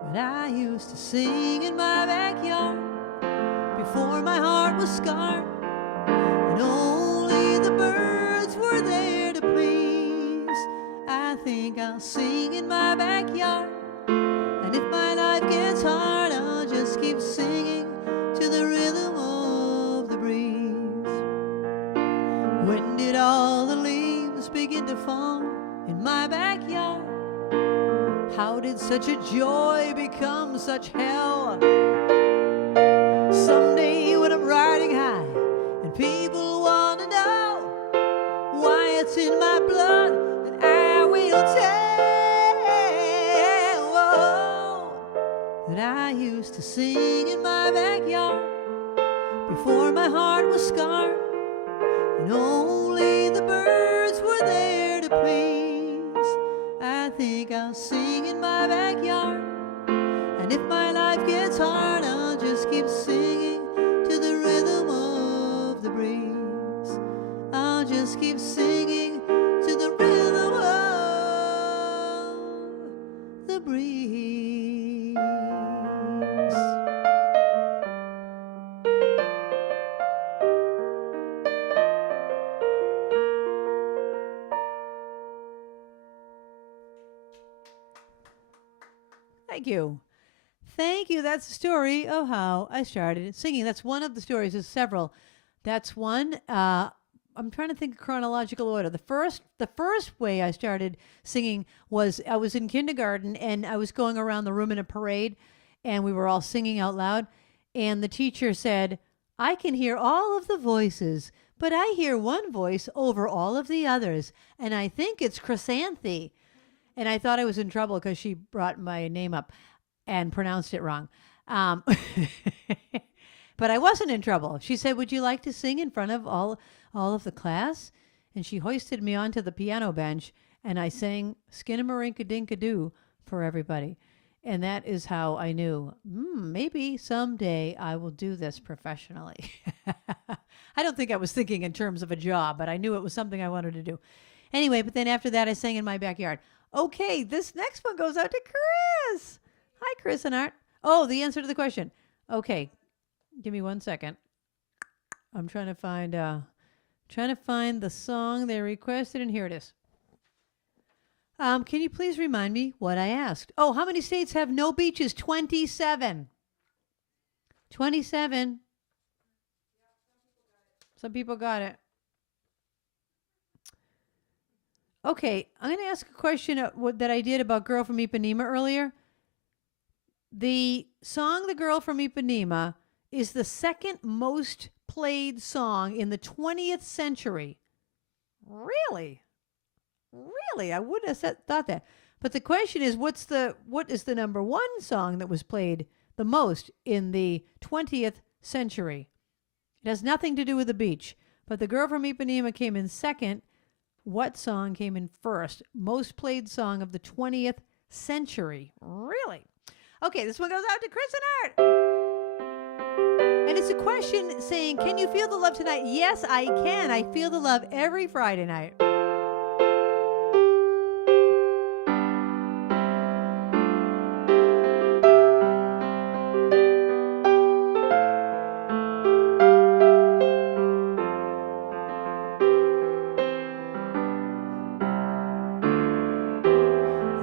But I used to sing in my backyard before my heart was scarred, and only the birds were there to please. I think I'll sing in my backyard, and if my life gets hard, I'll just keep singing to the rhythm of the breeze. When did all the leaves begin to fall in my backyard? How did such a joy become such hell? Someday when I'm riding high and people want to know why it's in my blood, then I will tell that I used to sing in my backyard before my heart was scarred, and only the birds were there to please. I think I'll sing in my backyard, and if my life gets hard, I'll just keep singing to the rhythm of the breeze. I'll just keep singing to the rhythm of the breeze. Thank you. Thank you. That's the story of how I started singing. That's one of the stories. There's several. That's one. I'm trying to think of chronological order. The first way I started singing was I was in kindergarten, and I was going around the room in a parade, and we were all singing out loud. And the teacher said, I can hear all of the voices, but I hear one voice over all of the others, and I think it's Krisanthi. And I thought I was in trouble because she brought my name up and pronounced it wrong. But I wasn't in trouble. She said, "Would you like to sing in front of all of the class?" And she hoisted me onto the piano bench, and I sang Skinnamarink-a-dink-a-doo for everybody. And that is how I knew, maybe someday I will do this professionally. I don't think I was thinking in terms of a job, but I knew it was something I wanted to do. Anyway, but then after that, I sang in my backyard. Okay, this next one goes out to Chris. Hi, Chris and Art. Oh, the answer to the question. Okay, give me 1 second. I'm trying to find the song they requested, and here it is. Can you please remind me what I asked? Oh, how many states have no beaches? 27. 27. Some people got it. Okay, I'm going to ask a question that I did about Girl from Ipanema earlier. The song The Girl from Ipanema is the second most played song in the 20th century. Really? Really? I wouldn't have thought that. But the question is, what is the number one song that was played the most in the 20th century? It has nothing to do with the beach. But The Girl from Ipanema came in second. What song came in first? Most played song of the 20th century. Really? Okay, this one goes out to Chris and Art. And it's a question saying, can you feel the love tonight? Yes, I can. I feel the love every Friday night.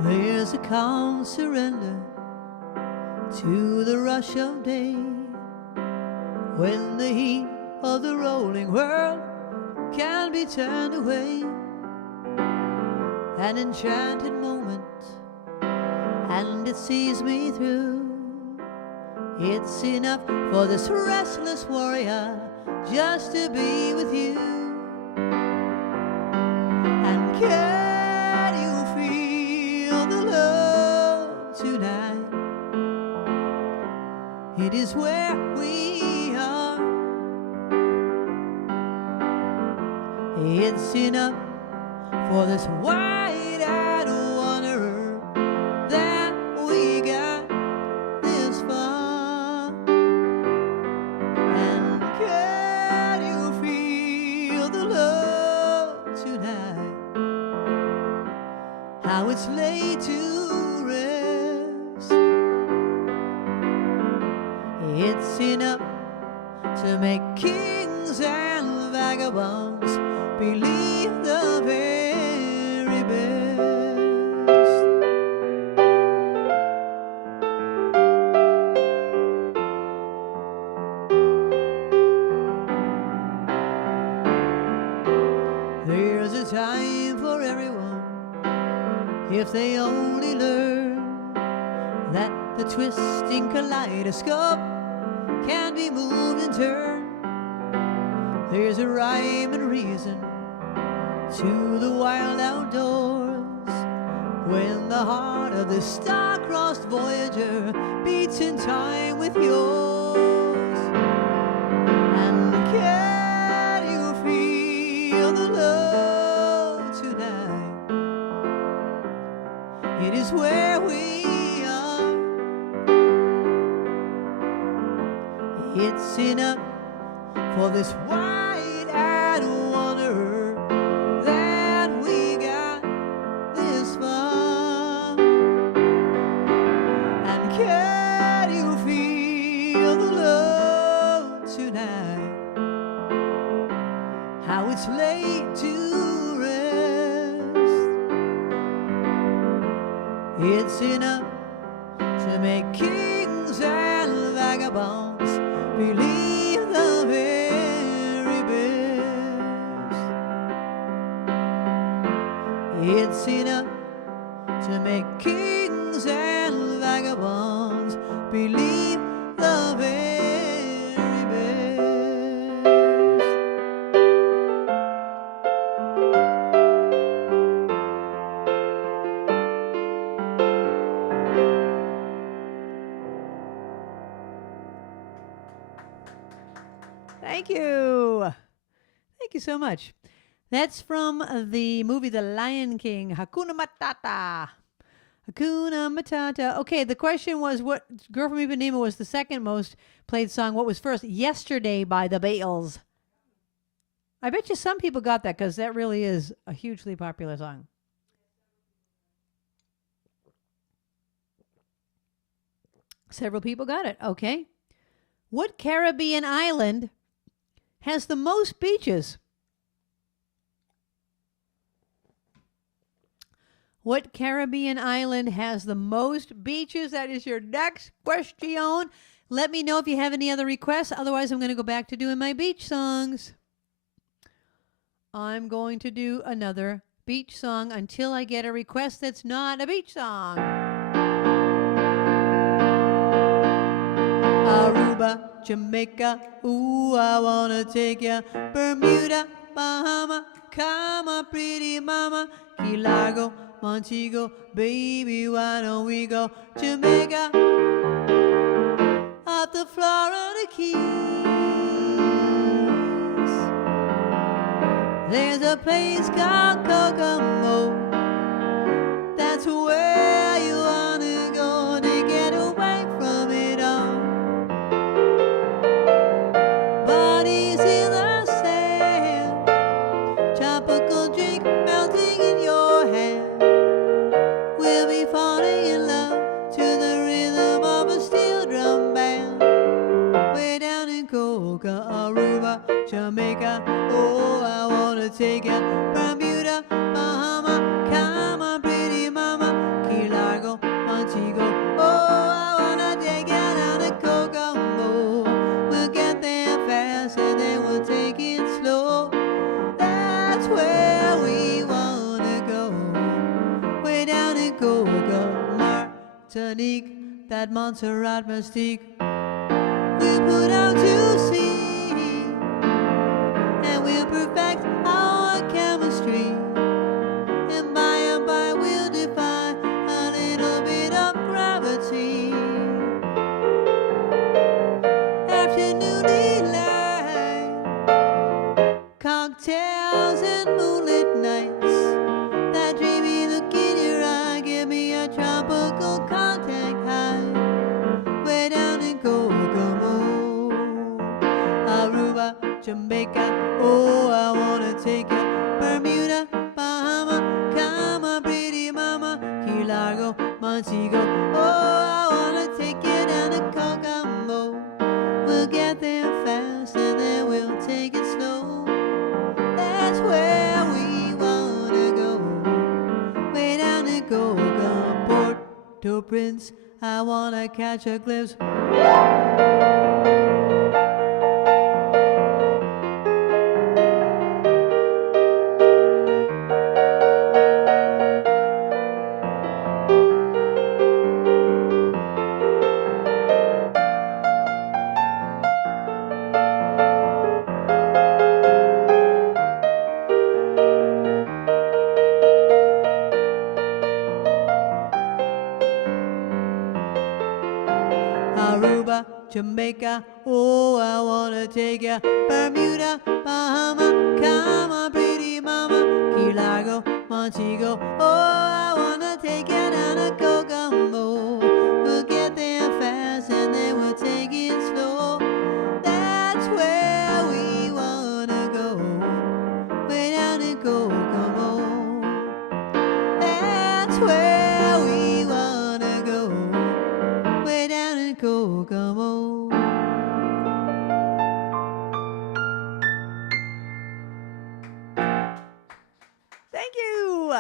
There's a calm surrender to the rush of day when the heat of the rolling world can be turned away. An enchanted moment, and it sees me through. It's enough for this restless warrior just to be with you. And can you feel the love tonight? It is where we are. It's enough for this wide-eyed wanderer that we got this far. And can you feel the love tonight? How it's laid to rest. It's enough to make kings and vagabonds believe the very best. There's a time for everyone if they only learn that the twisting kaleidoscope can be moved and turned. There's a rhyme and reason to the wild outdoors when the heart of the star-crossed voyager beats in time with yours. And can you feel the love tonight? It is where we are. It's enough for this wide-eyed wanderer that we got this far. And can you feel the love tonight? How it's laid to rest. It's enough to make kings and vagabonds believe the very best. It's enough to make kings and vagabonds believe the very best. Thank you. Thank you so much. That's from the movie The Lion King, Hakuna Matata. Hakuna Matata. Okay, the question was what Girl from Ipanema was the second most played song. What was first? Yesterday by the Beatles. I bet you some people got that because that really is a hugely popular song. Several people got it. Okay. What Caribbean island has the most beaches? What Caribbean island has the most beaches? That is your next question. Let me know if you have any other requests. Otherwise, I'm going to go back to doing my beach songs. I'm going to do another beach song until I get a request that's not a beach song. Aruba, Jamaica, ooh, I want to take ya. Bermuda, Bahama, come on, pretty mama. Key Largo, Montego, baby, why don't we go Jamaica, up the Florida Keys. There's a place called Kokomo. That's where you want to go to get away from it all. Bodies in the sand, tropical drink melting in your hand. We'll be falling in love to the rhythm of a steel drum band. Way down in Coca, Aruba, Jamaica, oh, I wanna take ya. Bermuda, Bahama, come on, pretty mama. Key Largo, Montego, oh, I wanna take ya down to Kokomo. We'll get there fast and then we'll take it slow. That's where we wanna go. Way down in Coca, Martinique, that Montserrat mystique. We'll put out to sea and we'll perfect our chemistry. And by we'll defy a little bit of gravity. Afternoon delight, cocktails and moonlit nights. That dreamy look in your eye, give me a tropical contact high. Way down in Kokomo, Aruba, Jamaica, oh, I wanna take ya. Bermuda, Bahama, come on, pretty mama. Key Largo, Montego, oh, I wanna take you down to Kokomo. We'll get there fast and then we'll take it slow. That's where we wanna go. Way down in Coca, Port-au-Prince, I wanna catch a glimpse. Aruba, Jamaica, oh, I wanna take ya. Bermuda, Bahama, come on, pretty mama. Key Largo, Montego, oh, I wanna take ya down to Kokomo. We'll get there fast and then we'll take it slow. That's where we wanna go. Way down in Kokomo. That's where we wanna go. Way down in Kokomo. Thank you.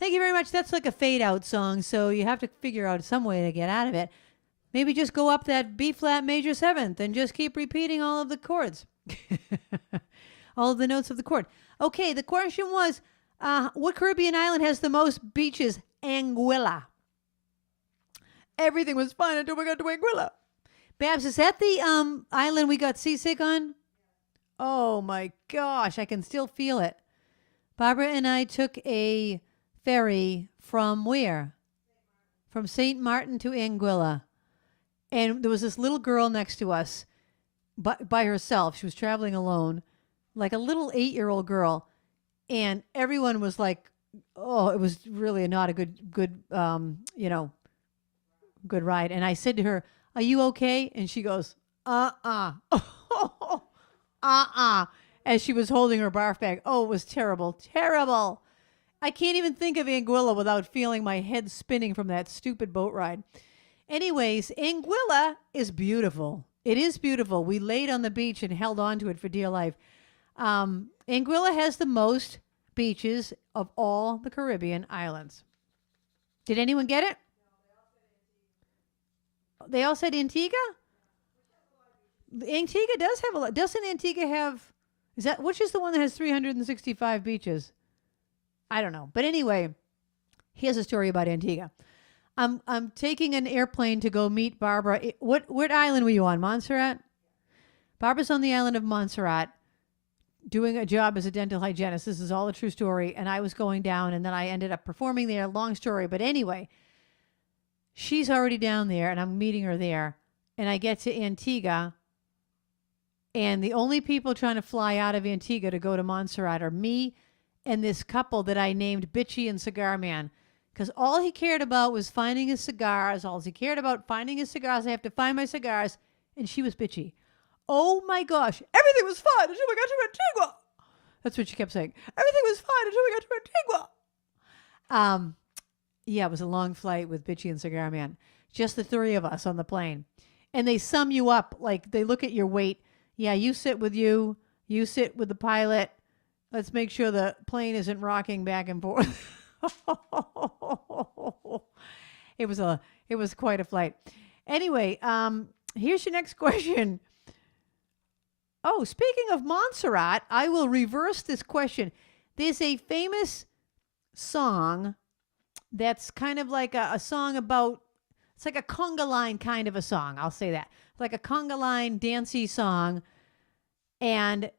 Thank you very much. That's like a fade out song, so you have to figure out some way to get out of it. Maybe just go up that B flat major seventh and just keep repeating all of the chords. All of the notes of the chord. Okay, the question was, what Caribbean island has the most beaches? Anguilla. Everything was fine until we got to Anguilla. Babs, is that the island we got seasick on? Oh my gosh, I can still feel it. Barbara and I took a ferry from where? From St. Martin to Anguilla. And there was this little girl next to us. by herself. She was traveling alone, like a little 8-year-old girl, and everyone was like, "Oh, it was really not a good good ride." And I said to her, "Are you okay?" And she goes, as she was holding her barf bag. Oh, it was terrible, terrible. I can't even think of Anguilla without feeling my head spinning from that stupid boat ride. Anyways, Anguilla is beautiful. It is beautiful. We laid on the beach and held on to it for dear life. Anguilla has the most beaches of all the Caribbean islands. Did anyone get it? They all said Antigua? Antigua does have a lot. Doesn't Antigua have, which is the one that has 365 beaches? I don't know. But anyway, here's a story about Antigua. I'm taking an airplane to go meet Barbara. What island were you on? Montserrat? Barbara's on the island of Montserrat doing a job as a dental hygienist. This is all a true story. And I was going down, and then I ended up performing there. Long story. But anyway, she's already down there, and I'm meeting her there. And I get to Antigua, and the only people trying to fly out of Antigua to go to Montserrat are me and this couple that I named Bitchy and Cigar Man. Because all he cared about was finding his cigars. All he cared about finding his cigars. I have to find my cigars. And she was bitchy. Oh my gosh. Everything was fine until we got to Antigua. That's what she kept saying. Everything was fine until we got to Antigua. Yeah, it was a long flight with Bitchy and Cigar Man. Just the three of us on the plane. And they sum you up. Like, they look at your weight. Yeah, you sit with you. You sit with the pilot. Let's make sure the plane isn't rocking back and forth. It was quite a flight. Anyway, here's your next question. Oh, speaking of Montserrat, I will reverse this question. There's a famous song that's kind of like a song about, it's like a conga line kind of a song. I'll say that. Like a conga line dancey song. And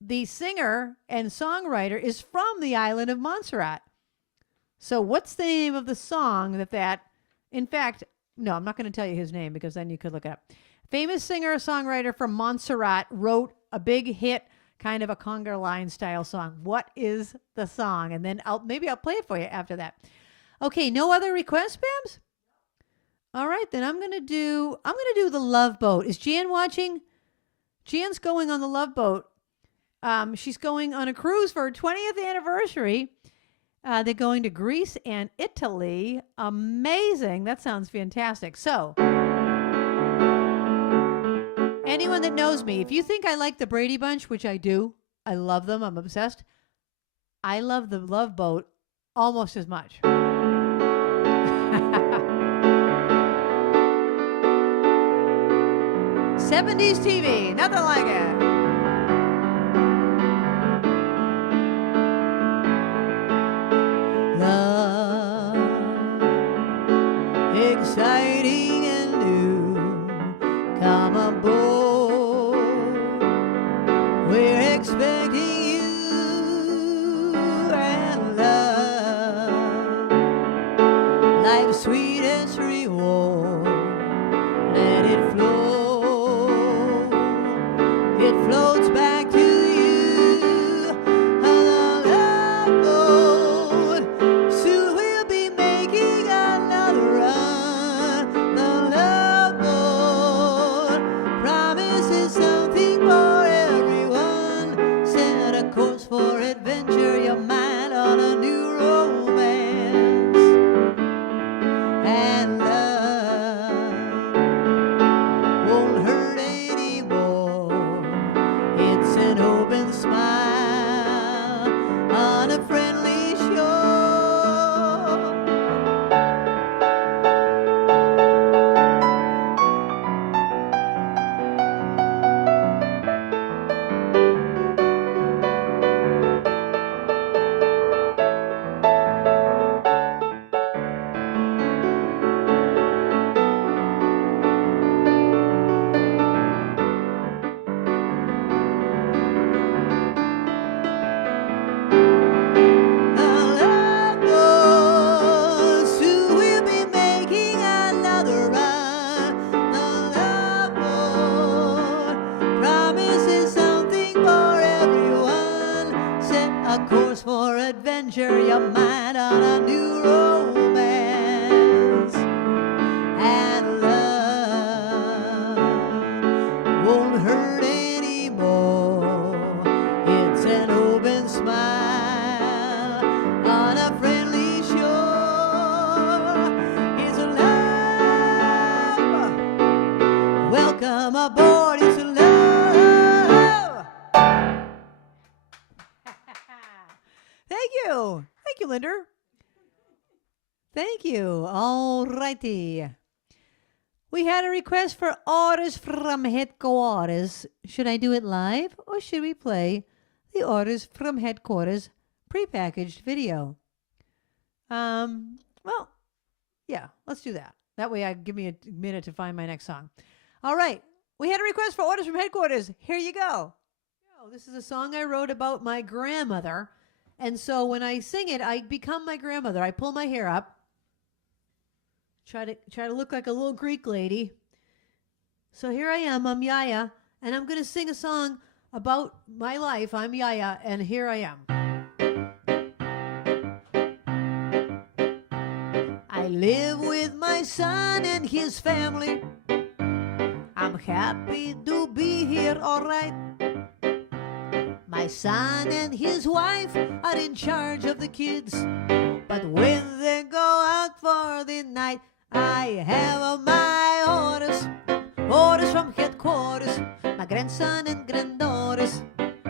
the singer and songwriter is from the island of Montserrat. So what's the name of the song in fact, no, I'm not going to tell you his name because then you could look it up. Famous singer-songwriter from Montserrat wrote a big hit, kind of a conga line style song. What is the song? And then maybe I'll play it for you after that. Okay, no other requests, Bams? All right, then I'm gonna do the Love Boat. Is Jan watching? Jan's going on the Love Boat. She's going on a cruise for her 20th anniversary. They're going to Greece and Italy. Amazing. That sounds fantastic. So, anyone that knows me, if you think I like the Brady Bunch, which I do, I love them, I'm obsessed, I love the Love Boat almost as much. 70s TV, nothing like it. Love, exciting and new, come aboard, we're expecting you, and love, life's sweetest reward, let it flow. It floats back to you on the love boat. decide on a new romance. And love won't hurt anymore. It's an open smile on a friendly shore. It's a love. Welcome aboard. It's a love. Thank you. Thank you, Linder. Thank you. All righty. We had a request for orders from headquarters. Should I do it live or should we play the orders from headquarters prepackaged video? Well, yeah, let's do that. That way give me a minute to find my next song. All right. We had a request for orders from headquarters. Here you go. This is a song I wrote about my grandmother. And so when I sing it, I become my grandmother. I pull my hair up. Try to look like a little Greek lady. So here I am, I'm Yaya, and I'm going to sing a song about my life. I'm Yaya, and here I am. I live with my son and his family. I'm happy to be here, all right. My son and his wife are in charge of the kids. But when they go out for the night, I have my orders, orders from headquarters, my grandson and granddaughters.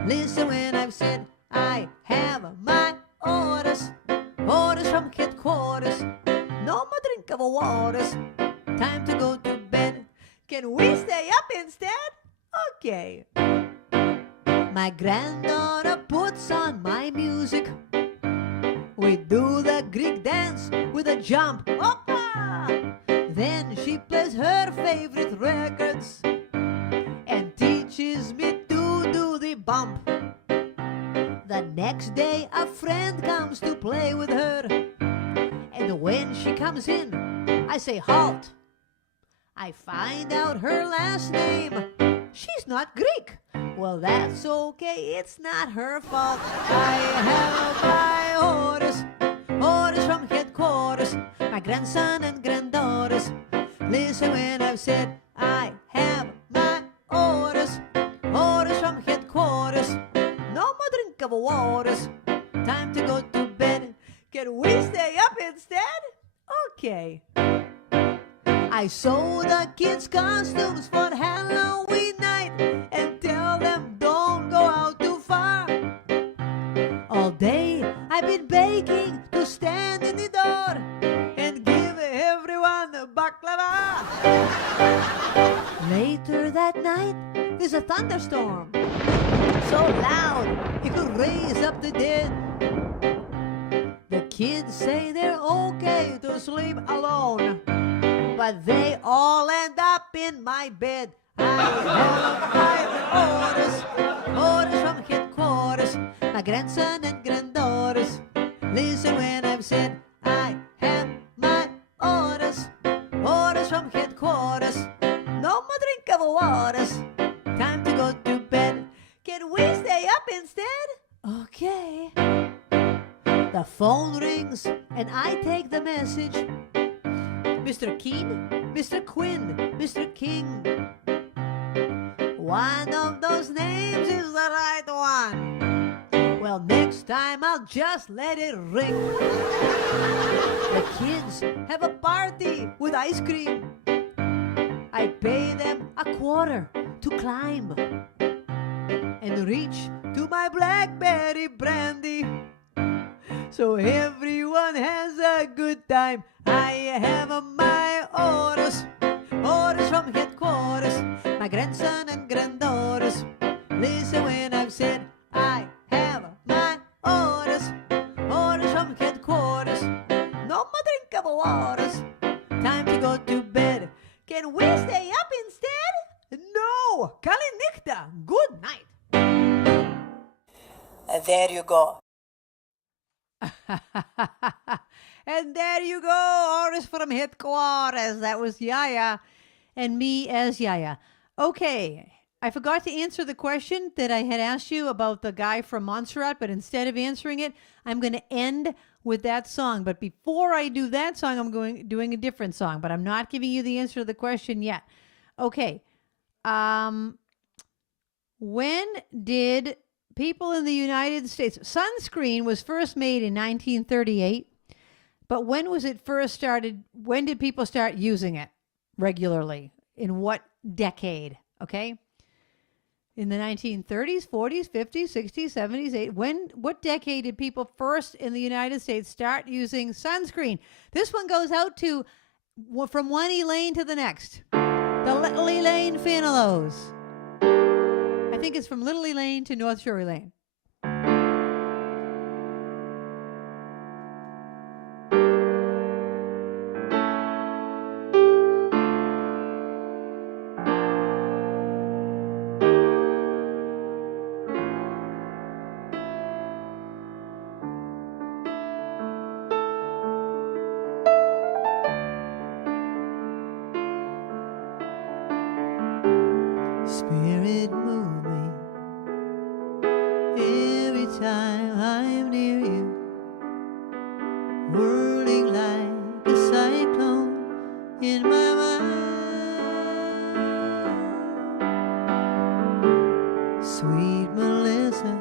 Listen when I've said I have my orders, orders from headquarters. No more drink of waters, time to go to bed. Can we stay up instead? Okay. My granddaughter puts on my music. We do the Greek dance with a jump. Opa! Then she plays her favorite records and teaches me to do the bump. The next day a friend comes to play with her. And when she comes in, I say halt. I find out her last name. She's not Greek. Well, that's okay. It's not her fault. I have my orders, orders from headquarters, my grandson and granddaughters. Listen when I've said I have my orders, orders from headquarters. No more drink of waters. Time to go to bed. Can we stay up instead? Okay. I sew the kids' costumes for Halloween night and tell them don't go out too far. All day I've been begging to stand in the door and give everyone a baklava. Later that night there's a thunderstorm so loud it could raise up the dead. The kids say they're okay to sleep alone, but they all end up in my bed. I have my orders, orders from headquarters, my grandson and granddaughters. Listen when I've said I have my orders, orders from headquarters. No more drink of waters. Time to go to bed. Can we stay up instead? Okay. The phone rings and I take the message. Mr. Keen, Mr. Quinn, Mr. King. One of those names is the right one. Well, next time I'll just let it ring. The kids have a party with ice cream. I pay them $0.25 to climb and reach to my blackberry brandy. So everyone has a good time. I have my orders, orders from headquarters, my grandson and granddaughters. Listen when I've said I have my orders, orders from headquarters. No more drink of waters. Time to go to bed. Can we stay up instead? No. Kalinichta. Good night. There you go. And there you go, orders from headquarters. That was Yaya and me as Yaya. Okay, I forgot to answer the question that I had asked you about the guy from Montserrat, but instead of answering it, I'm going to end with that song. But before I do that song, I'm doing a different song. But I'm not giving you the answer to the question yet. Okay. When did people in the United States... Sunscreen was first made in 1938. But when was it first started? When did people start using it regularly? In what decade? Okay. In the 1930s, 40s, 50s, 60s, 70s, 80s. What decade did people first in the United States start using sunscreen? This one goes out to from one Elaine to the next. The Little Elaine Fanilows. I think it's from Little Elaine to North Shore Elaine. Spirit move me every time I'm near you, whirling like a cyclone in my mind. Sweet Melissa,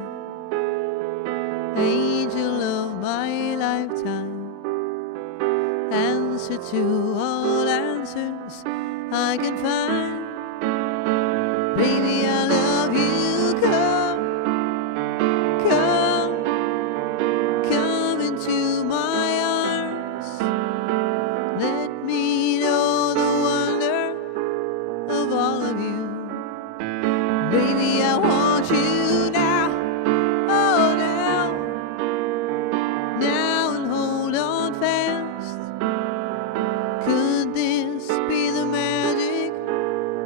angel of my lifetime, answer to all answers I can find. Baby, I love you. Come into my arms. Let me know the wonder of all of you. Baby, I want you now. Oh, now and hold on fast. Could this be the magic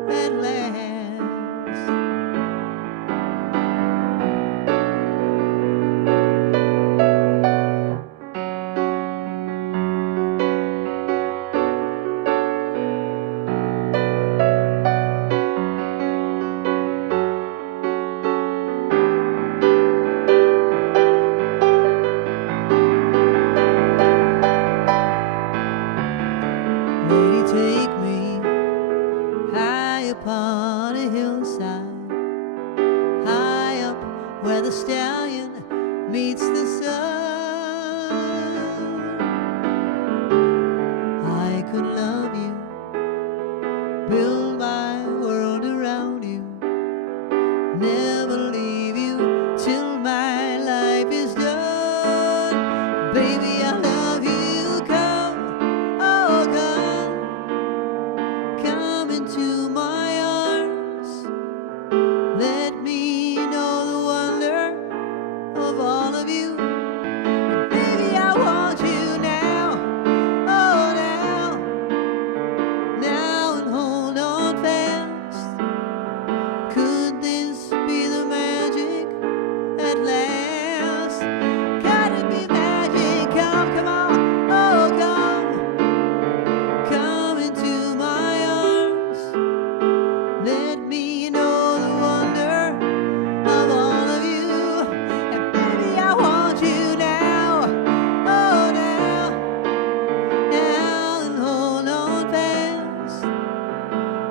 at last? Take me high upon a hillside, high up where the stallion meets the sun. I could love you, build my world around you, never leave you till my life is done. Baby, I love you. Come into my arms. Let me know the wonder of all of you. And baby, I want you now. Oh, now and hold on fast. Could this be the magic at last? Gotta be magic. Come on. Oh, come into my arms. Let me know the wonder of all of you. And baby, I want you now. Oh, now and hold on fast.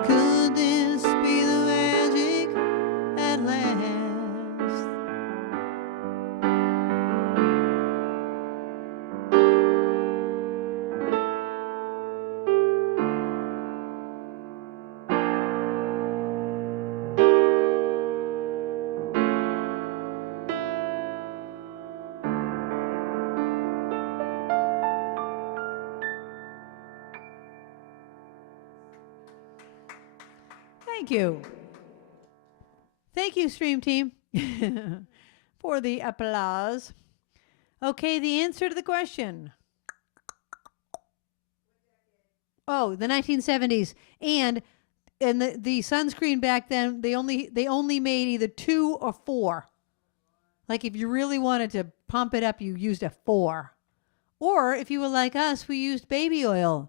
Could this be the magic at last? Thank you. Thank you, Stream Team, for the applause. Okay, the answer to the question. Oh, the 1970s. And the sunscreen back then, they only made either 2 or 4. Like if you really wanted to pump it up, you used a 4. Or if you were like us, we used baby oil.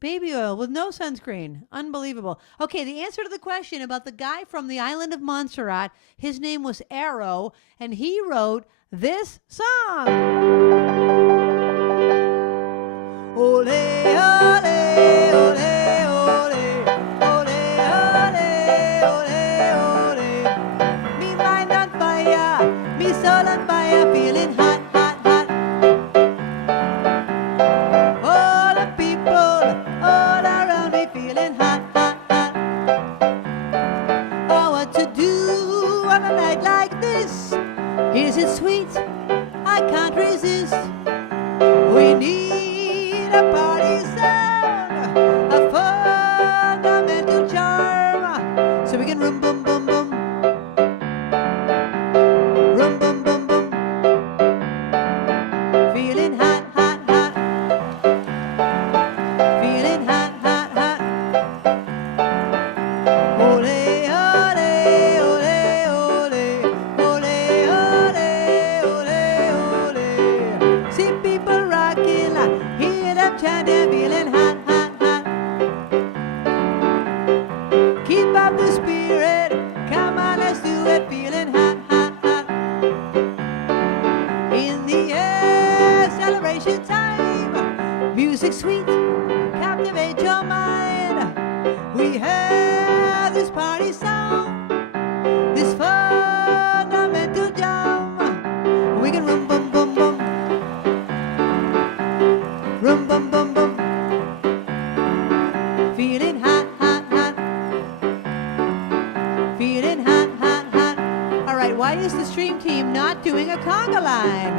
Baby oil with no sunscreen. Unbelievable. Okay, the answer to the question about the guy from the island of Montserrat, his name was REO, and he wrote this song. conga line.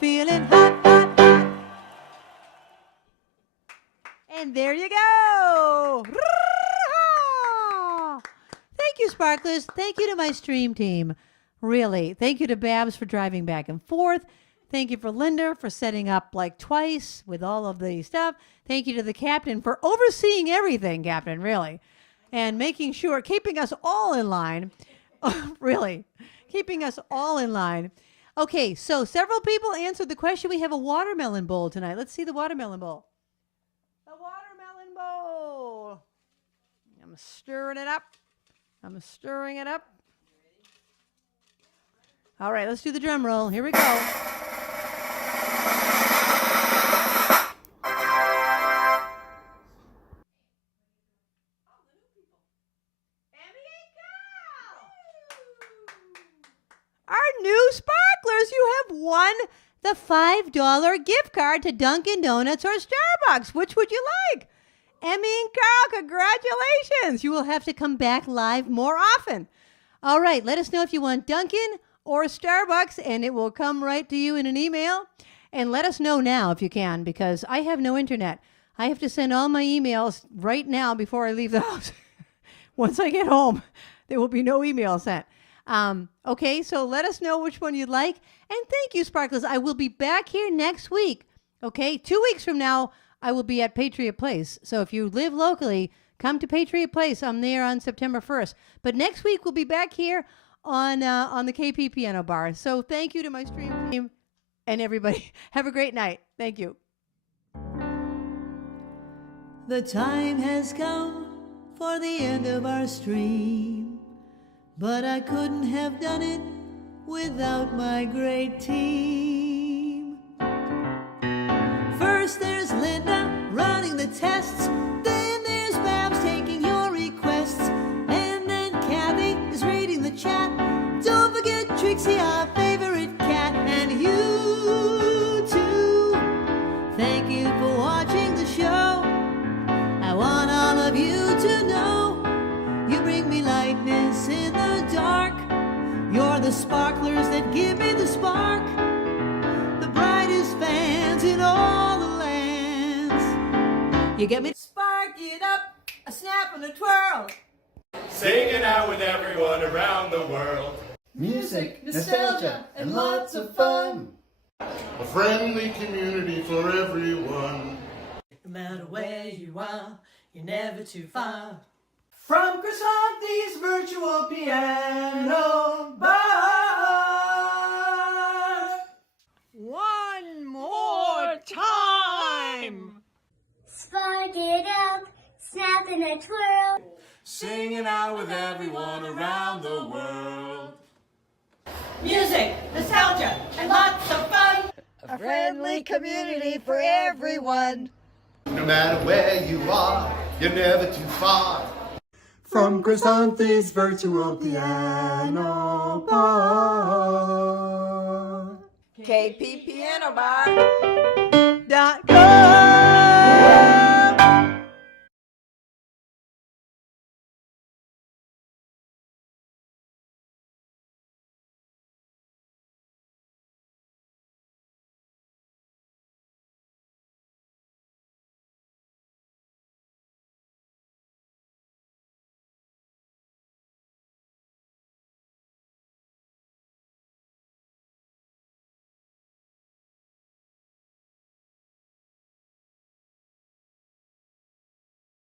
Feeling hot, hot, hot. And there you go. Thank you, Sparklers. Thank you to my stream team. Really. Thank you to Babs for driving back and forth. Thank you for Linda for setting up like twice with all of the stuff. Thank you to the captain for overseeing everything, Captain, really. And making sure, keeping us all in line. Really. Keeping us all in line. Okay, so several people answered the question. We have a watermelon bowl tonight. Let's see the watermelon bowl. The watermelon bowl. I'm stirring it up. I'm stirring it up. All right, let's do the drum roll. Here we go. Our new Sparklers, you have won the $5 gift card to Dunkin' Donuts or Starbucks. Which would you like? Emmy and Carl, congratulations. You will have to come back live more often. All right, let us know if you want Dunkin' or Starbucks, and it will come right to you in an email. And let us know now if you can, because I have no internet. I have to send all my emails right now before I leave the house. Once I get home, there will be no email sent. Okay, so let us know which one you'd like. And thank you, Sparklers. I will be back here next week. Okay, 2 weeks from now, I will be at Patriot Place. So if you live locally, come to Patriot Place. I'm there on September 1st. But next week, we'll be back here on the KP Piano Bar. So thank you to my stream team and everybody. Have a great night. Thank you. The time has come for the end of our stream, but I couldn't have done it without my great team. First there's Linda running the tests, then there's Babs taking your requests, and then Kathy is reading the chat. Don't forget Trixie, our favorite cat, and you too. Thank you for watching the show. I want all of you to know you bring me lightness in the dark. You're the sparklers that give me the spark, the brightest fans in all the lands. You get me? Spark it up, a snap and a twirl. Singing out with everyone around the world. Music, nostalgia, and lots of fun. A friendly community for everyone. No matter where you are, you're never too far. From Krisanthi's virtual piano bar. One more time. Spark it up, snap and a twirl. Singing out with everyone around the world. Music, nostalgia, and lots of fun. A friendly community for everyone. No matter where you are, you're never too far. From Krisanthi's virtual piano bar. KP Piano Bar.com